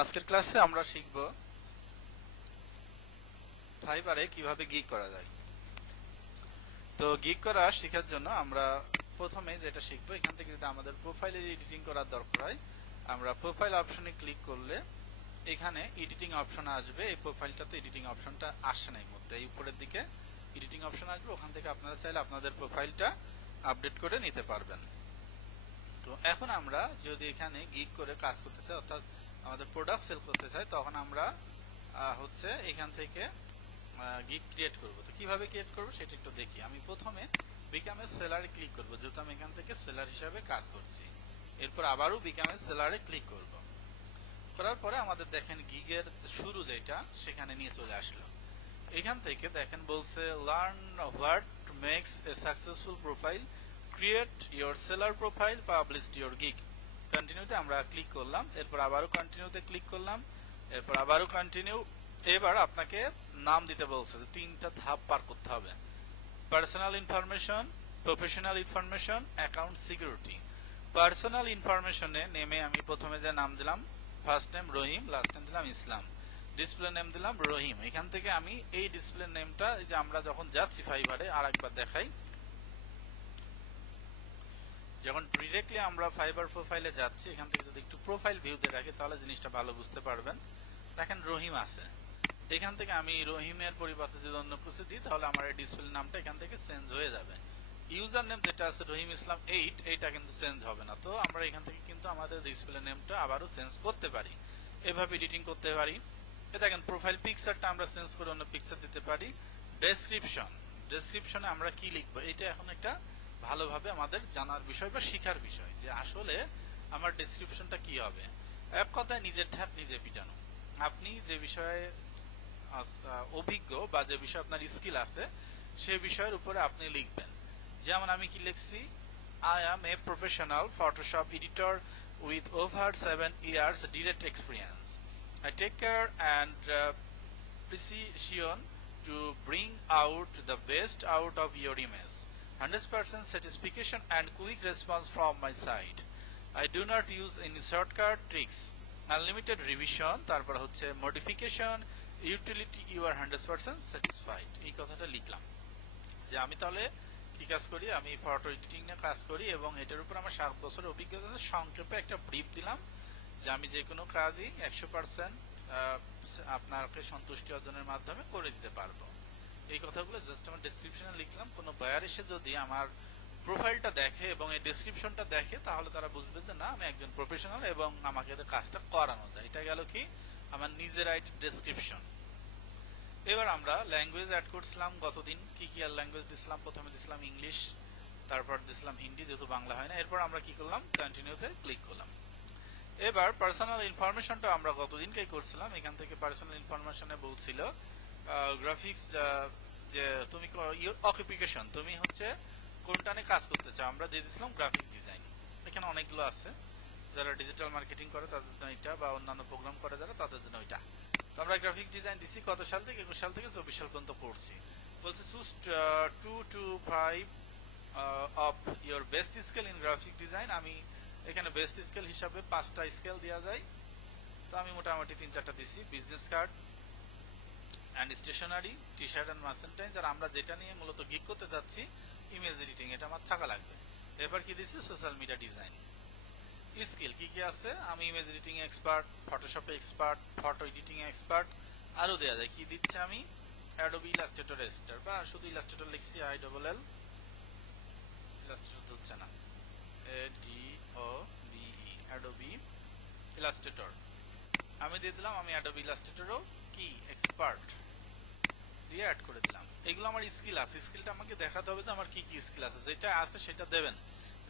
আজকের ক্লাসে আমরা শিখব ফাইবারে কিভাবে গিগ করা যায়। তো গিগ করা শেখার জন্য আমরা প্রথমে যেটা শিখবো, এখান থেকে যদি আমাদের প্রোফাইলের এডিটিং করার দরকার হয়, আমরা প্রোফাইল অপশনে ক্লিক করলে এখানে এডিটিং অপশন আসবে। এই প্রোফাইলটাতে এডিটিং অপশনটা আসে না, এই মধ্যে এই উপরের দিকে এডিটিং অপশন আসবে। ওখান থেকে আপনারা চাইলে আপনাদের প্রোফাইলটা আপডেট করে নিতে পারবেন। তো এখন আমরা যদি এখানে গিগ করে কাজ করতে চাই, অর্থাৎ আমাদের প্রোডাক্ট সেল করতে চাই, তখন আমরা হচ্ছে এখান থেকে গিগ ক্রিয়েট করব। তো কিভাবে ক্রিয়েট করব সেটা একটু দেখি। আমি প্রথমে বিকাম এ সেলারে ক্লিক করব, যেহেতু আমি এখান থেকে সেলার হিসাবে কাজ করছি। এরপর আবারও বিকাম এ সেলারে ক্লিক করব। করার পরে আমাদের দেখেন গিগের শুরু যেটা সেখানে নিয়ে চলে আসলো। এখান থেকে দেখেন বলছে learn what makes a successful profile, create your seller profile, publish your gig. কন্টিনিউতে আমরা ক্লিক করলাম, এরপর আবারও কন্টিনিউতে ক্লিক করলাম, এরপর আবারও কন্টিনিউ। এবার আপনাকে নাম দিতে বলছে, তিনটা ধাপ পার করতে হবে: personal information, professional information, account security. Personal ইনফরমেশনে নেমে আমি প্রথমে যে নাম দিলাম, first name Rahim, last name দিলাম ইসলাম, ডিসপ্লে নেম দিলাম রহিম। এখান থেকে আমি এই ডিসপ্লে নেমটা, যে আমরা যখন যাচ্ছি ফাইবারে, আর একবার দেখাই, যখন ডিরেক্টলি আমরা ফাইবার প্রোফাইলে যাচ্ছি, এখান থেকে যদি একটু প্রোফাইল ভিউতে রাখি তাহলে জিনিসটা ভালো বুঝতে পারবেন। দেখেন রহিম আছে, এখান থেকে আমি রহিমের পরিবর্তে যদি অন্য কিছু দিই তাহলে আমার এই ডিসপ্লে নামটা এখান থেকে চেঞ্জ হয়ে যাবে। ইউজার নেম যেটা আছে রহিম ইসলাম 8, এইটা কিন্তু চেঞ্জ হবে না। তো আমরা এখান থেকে কিন্তু আমাদের ডিসপ্লে নেমটা আবারও চেঞ্জ করতে পারি, এভাবে এডিটিং করতে পারি। দেখেন প্রোফাইল পিকচারটা আমরা চেঞ্জ করে অন্য পিকচার দিতে পারি। ডেসক্রিপশন, ডেসক্রিপশনে আমরা কি লিখবো, এটা এখন একটা ভালোভাবে আমাদের জানার বিষয় বা শিখার বিষয়, যে আসলে আমার ডেসক্রিপশনটা কি হবে। এক কথায় নিজের ঢাক নিজে পিটানো। আপনি যে বিষয়ে অভিজ্ঞ বা যে বিষয়ে আপনার স্কিল আছে সে বিষয়ের উপরে আপনি লিখবেন। যেমন আমি কি লিখছি, I am a professional Photoshop editor with over 7 years direct experience. I take care and precision to bring out the best out of your image. 100% satisfaction and quick response from my side. I do not use any shortcut tricks. Unlimited revision, তারপর হচ্ছে modification, utility, you are 100% satisfied। এই কথাটা লিখলাম যে আমি তাহলে কি কাজ করি, আমি ফটো এডিটিং নিয়ে কাজ করি এবং এটার উপর আমার 7 বছরের অভিজ্ঞতা আছে। সংক্ষেপে একটা ব্রিফ দিলাম যে আমি যে কোনো কাজই 100% আপনাকে সন্তুষ্টি অর্জনের মাধ্যমে করে দিতে পারবো। এই কথাগুলো জাস্ট আমার ডেসক্রিপশনে লিখলাম। কোনো বায়ার এসে যদি আমার প্রোফাইলটা দেখে এবং এই ডেসক্রিপশনটা দেখে তাহলে তারা বুঝবে যে না, আমি একজন প্রফেশনাল এবং আমাকে কাজটা করানো যায়। এটা গেল কি আমার নিজের আইডি ডেসক্রিপশন। এবার আমরা ল্যাঙ্গুয়েজ অ্যাড করছিলাম গতদিন, কি কি আর ল্যাঙ্গুয়েজ দিছিলাম। প্রথমে দিছিলাম ইংলিশ, তারপর দিছিলাম হিন্দি, যেহেতু বাংলা হয় না। এরপর আমরা কি করলাম, কন্টিনিউতে ক্লিক করলাম। এবার পার্সোনাল ইনফরমেশনটা আমরা গতদিনকেই করছিলাম। এখান থেকে পার্সোনাল ইনফরমেশনে বলছিল গ্রাফিক্স, যে তুমি অকুপেশন, তুমি হচ্ছে কোনটা নিয়ে কাজ করতে চাও। আমরা দিয়ে দিয়েছিলাম গ্রাফিক্স ডিজাইন। এখানে অনেকগুলো আছে, যারা ডিজিটাল মার্কেটিং করে তাদের জন্য এটা, বা অন্যান্য প্রোগ্রাম করে যারা তাদের জন্য ওইটা। তো আমরা গ্রাফিক ডিজাইন দিছি কত সাল থেকে, 21 সাল থেকে 24 সাল পর্যন্ত করছি। বলছে choose 2 to 5 of your best scale in graphic design. আমি এখানে বেস্ট স্কেল হিসাবে 5টা স্কেল দেওয়া যায়, তো আমি মোটামুটি 3-4টা দিছি। Business card and stationery, T shirt and merchandise. আর আমরা যেটা নিয়ে মূলত গিগ করতে যাচ্ছি, ইমেজ এডিটিং, এটা আমার থাকা লাগবে। এবার কি দিছি, সোশ্যাল মিডিয়া ডিজাইন। স্কিল কি কি আছে, আমি ইমেজ এডিটিং এক্সপার্ট, ফটোশপে এক্সপার্ট, ফটো এডিটিং এক্সপার্ট। আরও দেওয়া যায়, কি দিচ্ছে আমি, অ্যাডোবি ইলাস্ট্রেটর এডিটর, বা শুধু ইলাস্ট্রেটর লিখছি, ILL, ইলাস্ট্রেটর হচ্ছে না, ADOBE, অ্যাডোবি ইলাস্ট্রেটর। আমি দিয়ে দিলাম আমি অ্যাডোবি ইলাস্ট্রেটরও কি এক্সপার্ট দিয়ে অ্যাড করে দিলাম। এগুলো আমার স্কিল আছে, স্কিলটা আমাকে দেখাতে হবে যে আমার কি কি স্কিল আছে। যেটা আছে সেটা দেবেন,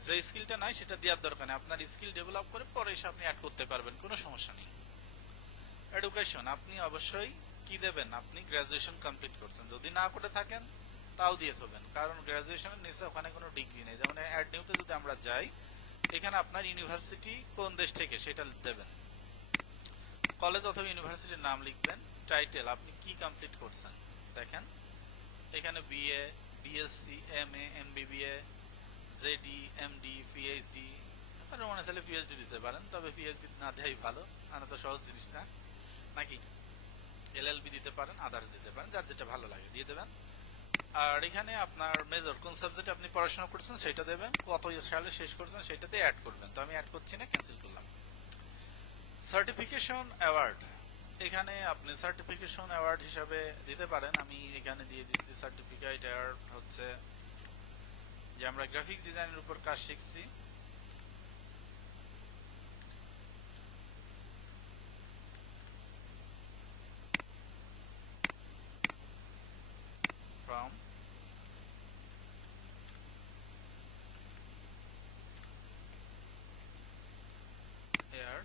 যে স্কিলটা নাই সেটা দেওয়ার দরকার নেই। আপনার স্কিল ডেভেলপ করে পরে এসে আপনি অ্যাড করতে পারবেন, কোনো সমস্যা নেই। এডুকেশন, আপনি অবশ্যই কি দেবেন, আপনি গ্রাজুয়েশন কমপ্লিট করছেন। যদি না করে থাকেন তাও দিয়ে থাকবেন, কারণ গ্রাজুয়েশনের নিচে ওখানে কোনো ডিগ্রি নেই। যেমন অ্যাড নিউতে যদি আমরা যাই, এখানে আপনার ইউনিভার্সিটি কোন দেশ থেকে সেটা দেবেন, কলেজ অথবা ইউনিভার্সিটির নাম লিখবেন। টাইটেল, আপনি কি কমপ্লিট করছেন, দেখেন এখানে BA, BSc, MA, MBBA, JD, MD, PhD, আপনারা মনে চাইলে পিএইচডি দিতে পারেন, তবে পিএইচডি না দেওয়াই ভালো, মানে তো সহজ জিনিস না নাকি। এলএলবি দিতে পারেন, আদার্স দিতে পারেন, যার যেটা ভালো লাগে দিয়ে দেবেন। আর এখানে আপনার মেজর কোন সাবজেক্টে আপনি পড়াশোনা করছেন সেটা দেবেন, কত সালে শেষ করছেন সেটাতে অ্যাড করবেন। তো আমি অ্যাড করছি না, ক্যান্সেল করলাম। সার্টিফিকেশন অ্যাওয়ার্ড, এখানে আপনি সার্টিফিকেশন অ্যাওয়ার্ড হিসাবে দিতে পারেন। আমি এখানে দিয়ে দিচ্ছি সার্টিফিকেট অ্যাওয়ার্ড হচ্ছে যে আমরা গ্রাফিক ডিজাইনের উপর কাজ শিখছি, ফ্রম এয়ার,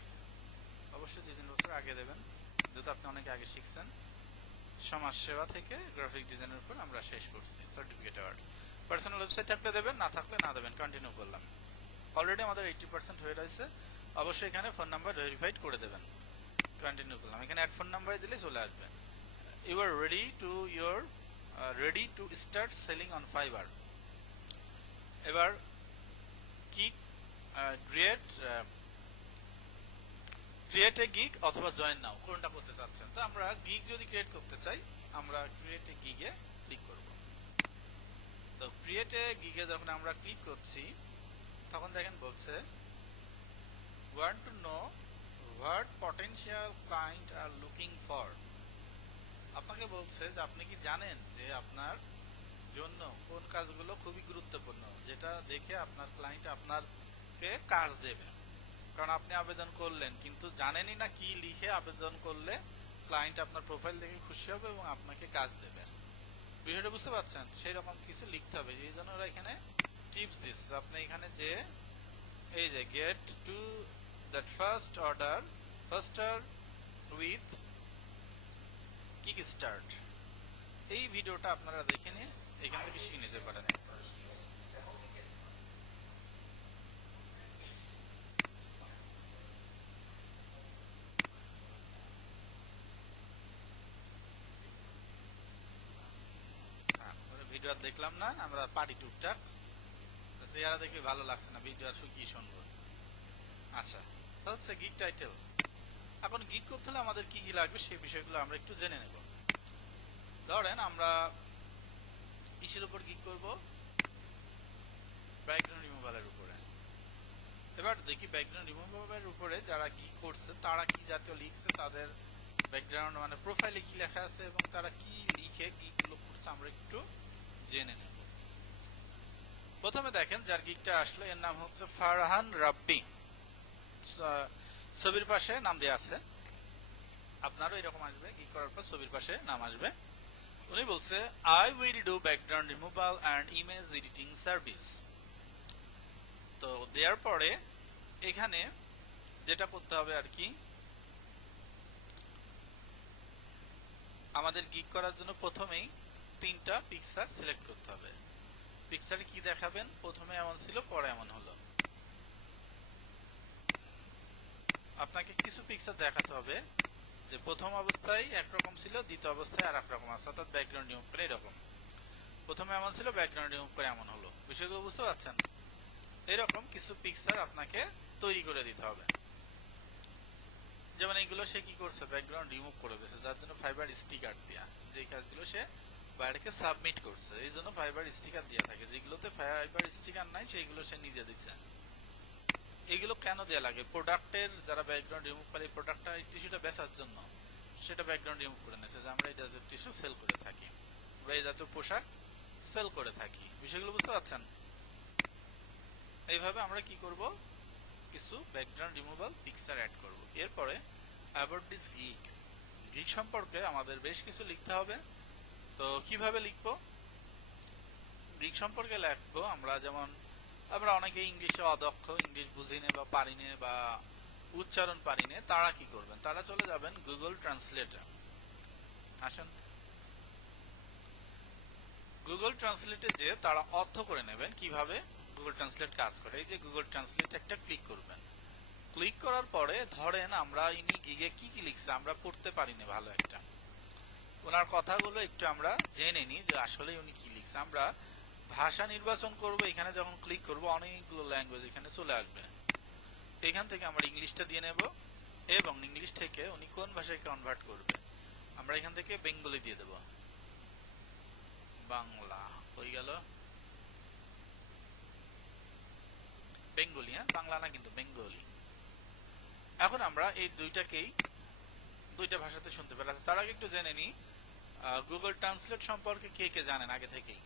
অবশ্যই 2-3 বছর আগে দেবেন যেহেতু আপনি অনেক আগে শিখছেন। সমাজ সেবা থেকে গ্রাফিক ডিজাইনের উপর আমরা শেষ করছি সার্টিফিকেট অ্যাওয়ার্ড। পার্সোনাল ওয়েবসাইট থাকলে দেবেন, না থাকলে না দেবেন, কন্টিনিউ করলাম। অলরেডি আমাদের 80% হয়ে রয়েছে। অবশ্যই এখানে ফোন নাম্বার ভেরিফাইড করে দেবেন, কন্টিনিউ করলাম। এখানে অ্যাড ফোন নাম্বার দিলে চলে আসবে। You are ready to start selling on Fiverr. এবার কি ক্রিয়েট এ গিগ অথবা জয়েন নাও, কোনটা করতে চাচ্ছেন? তো আমরা গিগ যদি ক্রিয়েট করতে চাই আমরা ক্রিয়েট এ গিগে ক্লিক করব। তো ক্রিয়েট এ গিগে যখন আমরা ক্লিক করছি তখন দেখেন বলছে want to know what potential client are looking for। আপনাকে বলছে যে আপনি কি জানেন যে আপনার জন্য কোন কাজগুলো খুবই গুরুত্বপূর্ণ, যেটা দেখে আপনার ক্লায়েন্ট আপনাকে কাজ দেবে। কারণ আপনি আবেদন করলেন কিন্তু জানেনই না কি লিখে আবেদন করলে ক্লায়েন্ট আপনার প্রোফাইল দেখে খুশি হবে এবং আপনাকে কাজ দেবে। বিষয়টা বুঝতে পারছেন? সেই রকম কিছু লিখতে হবে। এই জন্য ওরা এখানে টিপস দিচ্ছে। আপনি এখানে যে এই যে get to that faster with kick start, এই ভিডিওটা আপনারা দেখে নিয়ে এখান থেকে শিখে নিতে পারেন। ভিডিও আর দেখলাম না, আমরা পার্টি টুকটা চেহারা দেখে ভালো লাগছে না, ভিডিও আর কি শুনবো। আচ্ছা, তা হচ্ছে গিগ টাইটেল। এখন গিগ করতে হলে আমাদের কি কি লাগবে সেই বিষয়গুলো আমরা একটু জেনে নেব। ধরেন আমরা কিসের উপর গিগ করব? ব্যাকগ্রাউন্ড রিমুভালের উপরে। এবার দেখি ব্যাকগ্রাউন্ড রিমুভালের উপরে যারা গিগ করছে তারা কি জাতীয় লিখছে, তাদের ব্যাকগ্রাউন্ড মানে প্রোফাইলে কি লেখা আছে এবং তারা কি লিখে গিগগুলো করছে আমরা একটু জেনে নেব। প্রথমে দেখেন যার গিগটা আসলো এর নাম হচ্ছে ফারহান রাব্বি, ছবির পাশে নাম দেওয়া আছে, আপনারও এরকম আসবে, গিগ করার পর ছবির পাশে নাম আসবে। উনি বলছে I will do background removal and image editing service. তো দেওয়ার পরে এখানে যেটা করতে হবে আর কি, আমাদের গিগ করার জন্য প্রথমেই 3টা পিকচার সিলেক্ট করতে হবে। পিকচারে কি দেখাবেন? প্রথমে এমন ছিল পরে এমন হলো। আপনাকে কিছু পিকচার দেখাতে হবে যে প্রথম অবস্থায় একরকম ছিল, দ্বিতীয় অবস্থায় আর এক রকম আছে, অর্থাৎ ব্যাকগ্রাউন্ড রিমুভ করে এরকম। প্রথমে এমন ছিল, ব্যাকগ্রাউন্ড রিমুভ করে এমন হলো। বিষয়গুলো বুঝতে পারছেন? এরকম কিছু পিকচার আপনাকে তৈরি করে দিতে হবে। যেমন এইগুলো সে কি করছে, ব্যাকগ্রাউন্ড রিমুভ করে দিয়েছে, যার জন্য ফাইবার স্টিকার দেয়া, যে কাজগুলো সে বাইরেকে সাবমিট করছে এই জন্য ফাইবার স্টিকার দেওয়া থাকে। যেগুলোতে ফাইবার স্টিকার নাই সেইগুলো সে নিজে দিচ্ছে। এগুলো কেন দেওয়া লাগে? প্রোডাক্টের যারা ব্যাকগ্রাউন্ড রিমুভ করে প্রোডাক্টটা এই টিস্যুটা বেচার জন্য সেটা ব্যাকগ্রাউন্ড রিমুভ করে নিয়েছে যে আমরা এই জাতীয় টিস্যু সেল করে থাকি বা এই জাতীয় পোশাক সেল করে থাকি। বিষয়গুলো বুঝতে পারছেন? এইভাবে আমরা কি করব, কিছু ব্যাকগ্রাউন্ড রিমুভাল পিকচার অ্যাড করব। এরপরে অ্যাবাউট দিস গিগ, গিগ সম্পর্কে আমাদের বেশ কিছু লিখতে হবে। তো কিভাবে লিখবো? গিগ সম্পর্কে লিখবো আমরা, যেমন আমরা অনেকে ইংলিশে অদক্ষ, ইংলিশ বুঝিনে বা পারিনে বা উচ্চারণ পারিনে, তারা কি করবেন? তারা চলে যাবেন গুগল ট্রান্সলেটে। আসেন গুগল ট্রান্সলেটে যে তারা অর্থ করে নেবেন কিভাবে গুগল ট্রান্সলেট কাজ করে। এই যে গুগল ট্রান্সলেট একটা ক্লিক করবেন। ক্লিক করার পরে ধরেন আমরা ইনি গিগে কি কি লিখছে আমরা পড়তে পারিনি ভালো একটা, ওনার কথাগুলো একটু আমরা জেনে নিই যে আসলে উনি কি লিখছে। আমরা ভাষা নির্বাচন করব। এখানে যখন ক্লিক করব অনেকগুলো ল্যাঙ্গুয়েজ এখানে চলে আসবে। এখান থেকে আমরা ইংলিশটা দিয়ে নেব এবং ইংলিশ থেকে উনি কোন ভাষায় কনভার্ট করবে আমরা এখান থেকে বেঙ্গলি দিয়ে দেব বাংলা হয়ে গেল বেঙ্গলি হ্যাঁ বাংলা না কিন্তু বেঙ্গলি এখন আমরা এই দুইটা ভাষাতে শুনতে পারি তার আগে একটু জেনে নিই গুগল ট্রান্সলেট সম্পর্কে কে কে জানেন আগে থেকেই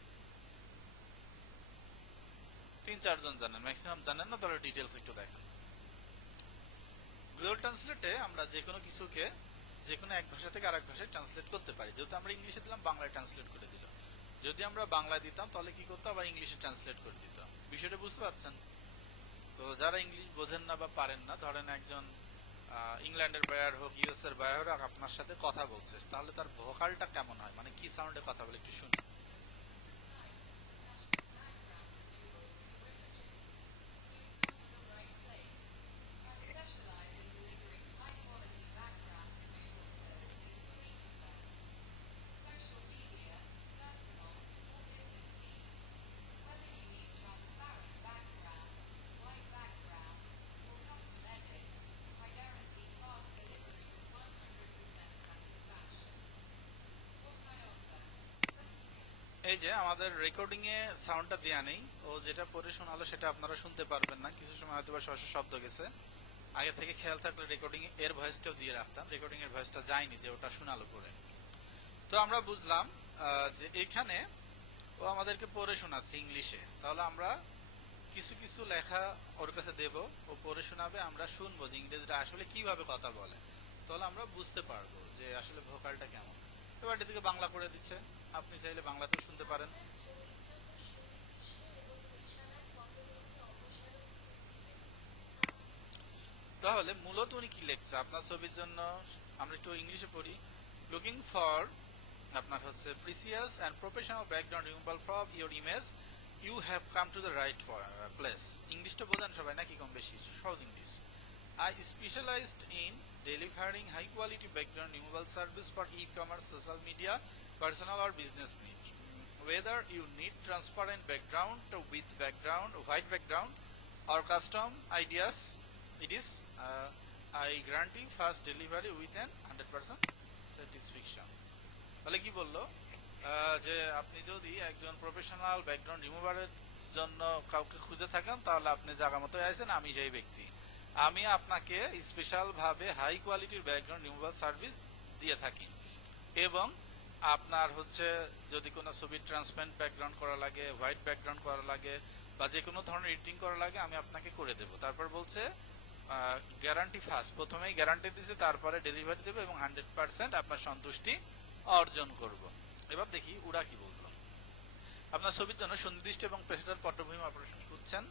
3-4 জন জানেন ম্যাক্সিমাম জানেন না তাহলে ডিটেইলস একটু দেখেন গুগল ট্রান্সলেটে আমরা যে কোনো কিছুকে যে কোনো এক ভাষা থেকে আরেক ভাষায় ট্রান্সলেট করতে পারি যেহেতু আমরা ইংলিশে দিলাম বাংলায় ট্রান্সলেট করে দিল যদি আমরা বাংলায় দিতাম তাহলে কি করতো আবার ইংলিশে ট্রান্সলেট করে দিত বিষয়টা বুঝতে পারছেন তো যারা ইংলিশ বোঝেন না বা পারেন না ধরেন একজন ইংল্যান্ডের বায়ার হোক ইউএস এর বায়ার হোক আপনার সাথে কথা বলছে তাহলে তার ভোকালটা কেমন হয় মানে কি সাউন্ডে কথা বলে একটু শুনি এই যে আমাদের রেকর্ডিং এ সাউন্ডটা দেয়া নেই ও যেটা পড়ে শোনালো সেটা আপনারা শুনতে পারবেন না কিছু সময় হয়তো বা শব্দ গেছে আগে থেকে খেয়াল থাকলে রেকর্ডিং এর ভয়েসটাও দিয়ে রাখতাম রেকর্ডিং এর ভয়েসটা যায়নি যে ওটা শোনালো করে তো আমরা বুঝলাম যে এখানে ও আমাদেরকে পড়ে শোনাচ্ছে ইংলিশে তাহলে আমরা কিছু কিছু লেখা ওর কাছে দেব ও পড়ে শোনাবে আমরা শুনবো যে ইংরেজিটা আসলে কিভাবে কথা বলে তাহলে আমরা বুঝতে পারবো যে আসলে ভোকালটা কেমন এবার এদিকে বাংলা করে দিচ্ছে আপনি চাইলে বাংলাতেও শুনতে পারেন তাহলে মূলত উনি কি লিখছে আপনার ছবির জন্য আমরা একটু ইংলিশে পড়ি লুকিং ফর আপনার হচ্ছে precise and professional background removal from your image you have come to the right place ইংলিশটা বোঝেন সবাই নাকি কম বেশি সহজ English I specialized in delivering high quality background removal service for e-commerce, social media, personal or business need. Whether you need transparent background with background, white background or custom ideas, it is I guarantee fast delivery with an 100% satisfaction. তাহলে কি বললো যে আপনি যদি একজন professional background রিমুভারের জন্য কাউকে খুঁজে থাকেন তাহলে আপনি জায়গা মতো আছেন আমি সেই ব্যক্তি আমি আপনাকে স্পেশাল ভাবে হাই কোয়ালিটির ব্যাকগ্রাউন্ড রিমুভাল সার্ভিস দিয়ে থাকি এবং আপনার হচ্ছে যদি কোনো ছবি ট্রান্সপারেন্ট ব্যাকগ্রাউন্ড করা লাগে হোয়াইট ব্যাকগ্রাউন্ড করা লাগে বা যে কোনো ধরনের এডিটিং করা লাগে আমি আপনাকে করে দেব তারপর বলছে গ্যারান্টি ফার্স্ট প্রথমেই গ্যারান্টি দিয়েছে তারপরে ডেলিভারি দেব এবং 100% আপনার সন্তুষ্টি অর্জন করব এবার দেখি ওরা কি বললো আপনার ছবির জন্য সুনির্দিষ্ট এবং পেশাদার পটভূমি অপারেশন খুঁজছেন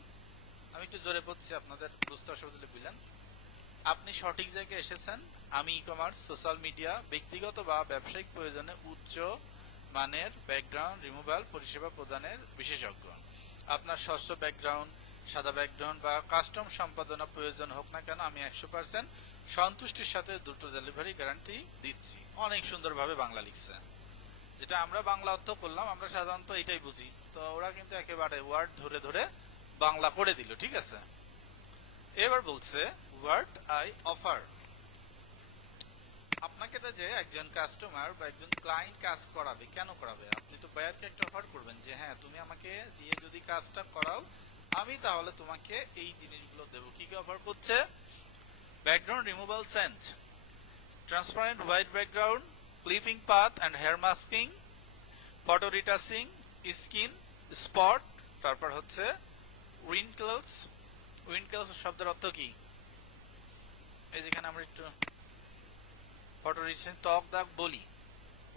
আমি একটু জোরে পড়ছি আপনাদের বুঝতে অসুবিধা হলে বুঝলেন আপনি সঠিক জায়গায় এসেছেন আমি ই-কমার্স সোশ্যাল মিডিয়া ব্যক্তিগত বা ব্যবসায়িক প্রয়োজনে উচ্চ মানের ব্যাকগ্রাউন্ড রিমুভাল পরিষেবা প্রদানের বিশেষজ্ঞ আপনার স্বচ্ছ ব্যাকগ্রাউন্ড সাদা ব্যাকগ্রাউন্ড বা কাস্টম সম্পাদনা প্রয়োজন হোক না কেন আমি 100% সন্তুষ্টির সাথে দ্রুত ডেলিভারি গ্যারান্টি দিচ্ছি অনেক সুন্দরভাবে বাংলা লিখছে যেটা আমরা বাংলা অর্থ করলাম আমরা সাধারণত এটাই বুঝি তো ওরা কিন্তু একেবারে ওয়ার্ড ধরে ধরে বাংলা করে দিল ঠিক আছে এবার বলছে হোয়াট আই অফার আপনাকে যে একজন কাস্টমার বা একজন ক্লায়েন্ট কাজ করাবে কেন করাবে আপনি তো বায়ারকে একটা অফার করবেন যে হ্যাঁ তুমি আমাকে দিয়ে যদি কাজটা করাও আমি তাহলে তোমাকে এই জিনিসগুলো দেব কি কি অফার করছে background removal sense transparent white background clipping path and hair masking photo retouching skin spot তারপর হচ্ছে উইন্কেলস উইন্কেলস শব্দের অর্থ কি এই যেখানে আমরা একটু ফটো রিটাচিং ত্বক দাগ বলি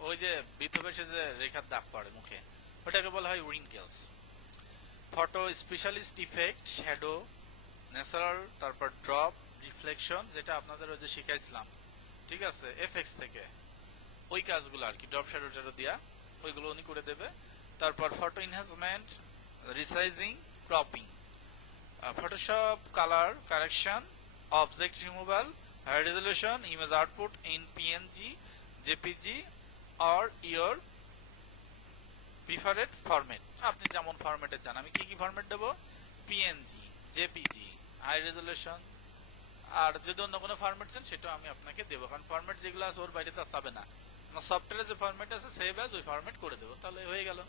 ওই যে বৃদ্ধবেশে যে রেখার দাগ পড়ে মুখে ওটাকে বলা হয় উইন্কেলস photo specialist effect shadow natural তারপর ড্রপ রিফ্লেকশন যেটা আপনাদের ওই যে শিখাইছিলাম ঠিক আছে এফএক্স থেকে ওই কাজগুলো আর কি ড্রপ শ্যাডো ট্যাডো দিয়া ওইগুলো উনি করে দেবে তারপর photo enhancement resizing cropping Photoshop colour correction object removal high resolution image output in PNG JPG or your preferred format আপনি যেমন ফরম্যাটে চান আমি কি কি ফরম্যাট দেব পিএনজি জেপিজি হাই রেজলিউশন আর যদি অন্য কোনো ফরম্যাট চান সেটাও আমি আপনাকে দেবো, কারণ ফরম্যাট যেগুলো আছে ওর বাইরে তো চাবে না। আমার সফটওয়্যারে যে ফরম্যাট আছে সেভ অ্যাজ ওই ফরম্যাট করে দেবো, তাহলে হয়ে গেল।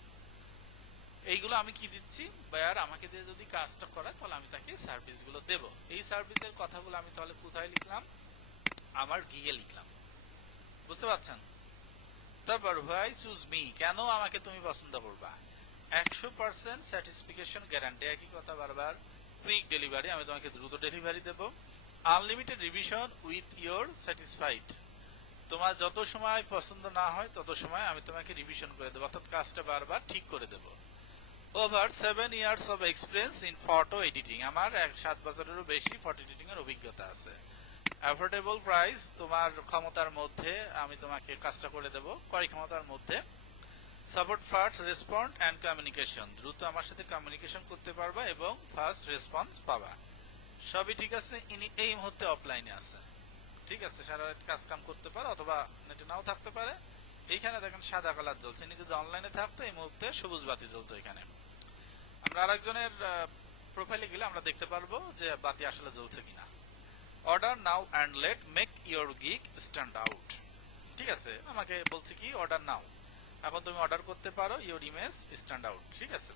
এইগুলো আমি কি দিচ্ছি, বায়ার আমাকে দিয়ে যদি কাজটা করায় তাহলে আমি তাকে সার্ভিসগুলো দেব। এই সার্ভিসের কথাগুলো আমি তাহলে কোথায় লিখলাম, আমার গিগে লিখলাম। বুঝতে পারছেন? তারপর হোয়াই চুজ মি, কেন আমাকে তুমি পছন্দ করবা। 100% স্যাটিসফিকেশন গ্যারান্টি, একই কথা বারবার। কুইক ডেলিভারি, আমি তোমাকে দ্রুত ডেলিভারি দেব। Unlimited revision with your satisfied, তোমার যত সময় পছন্দ না হয় তত সময় আমি তোমাকে রিভিশন করে দেবো, অর্থাৎ কাজটা বারবার ঠিক করে দেব। Over 7 years of experience in photo editing, আমার 7 বছরেরও বেশি ফটো এডিটিং এর অভিজ্ঞতা আছে। অ্যাফোর্ডেবল প্রাইস, তোমার ক্ষমতার মধ্যে আমি তোমাকে কাজটা করে দেব, ক্রয় ক্ষমতার মধ্যে। Support fast respond and communication, দ্রুত আমার সাথে কমিউনিকেশন করতে পারবা এবং ফাস্ট রেসপন্স পাবা। সবই ঠিক আছে। ইনি এই মুহূর্তে অফলাইনে আছে, ঠিক আছে, সারা রাত কাজ কাম করতে পারে অথবা নেটে নাও থাকতে পারে। এইখানে দেখেন সাদা কালার জ্বলছে, ইনি যদি অনলাইনে থাকতো এই মুহূর্তে সবুজ বাতি জ্বলতো। এখানে আমরা আরেকজনের প্রোফাইলে গেলে আমরা দেখতে পারবো যে বাতি আসলে জ্বলছে কিনা। Order now and let make your gig stand out, ঠিক আছে, আমাকে বলছে কি অর্ডার নাও, এখন তুমি অর্ডার করতে পারো, ইওর ইমেজ স্ট্যান্ড আউট, ঠিক আছে।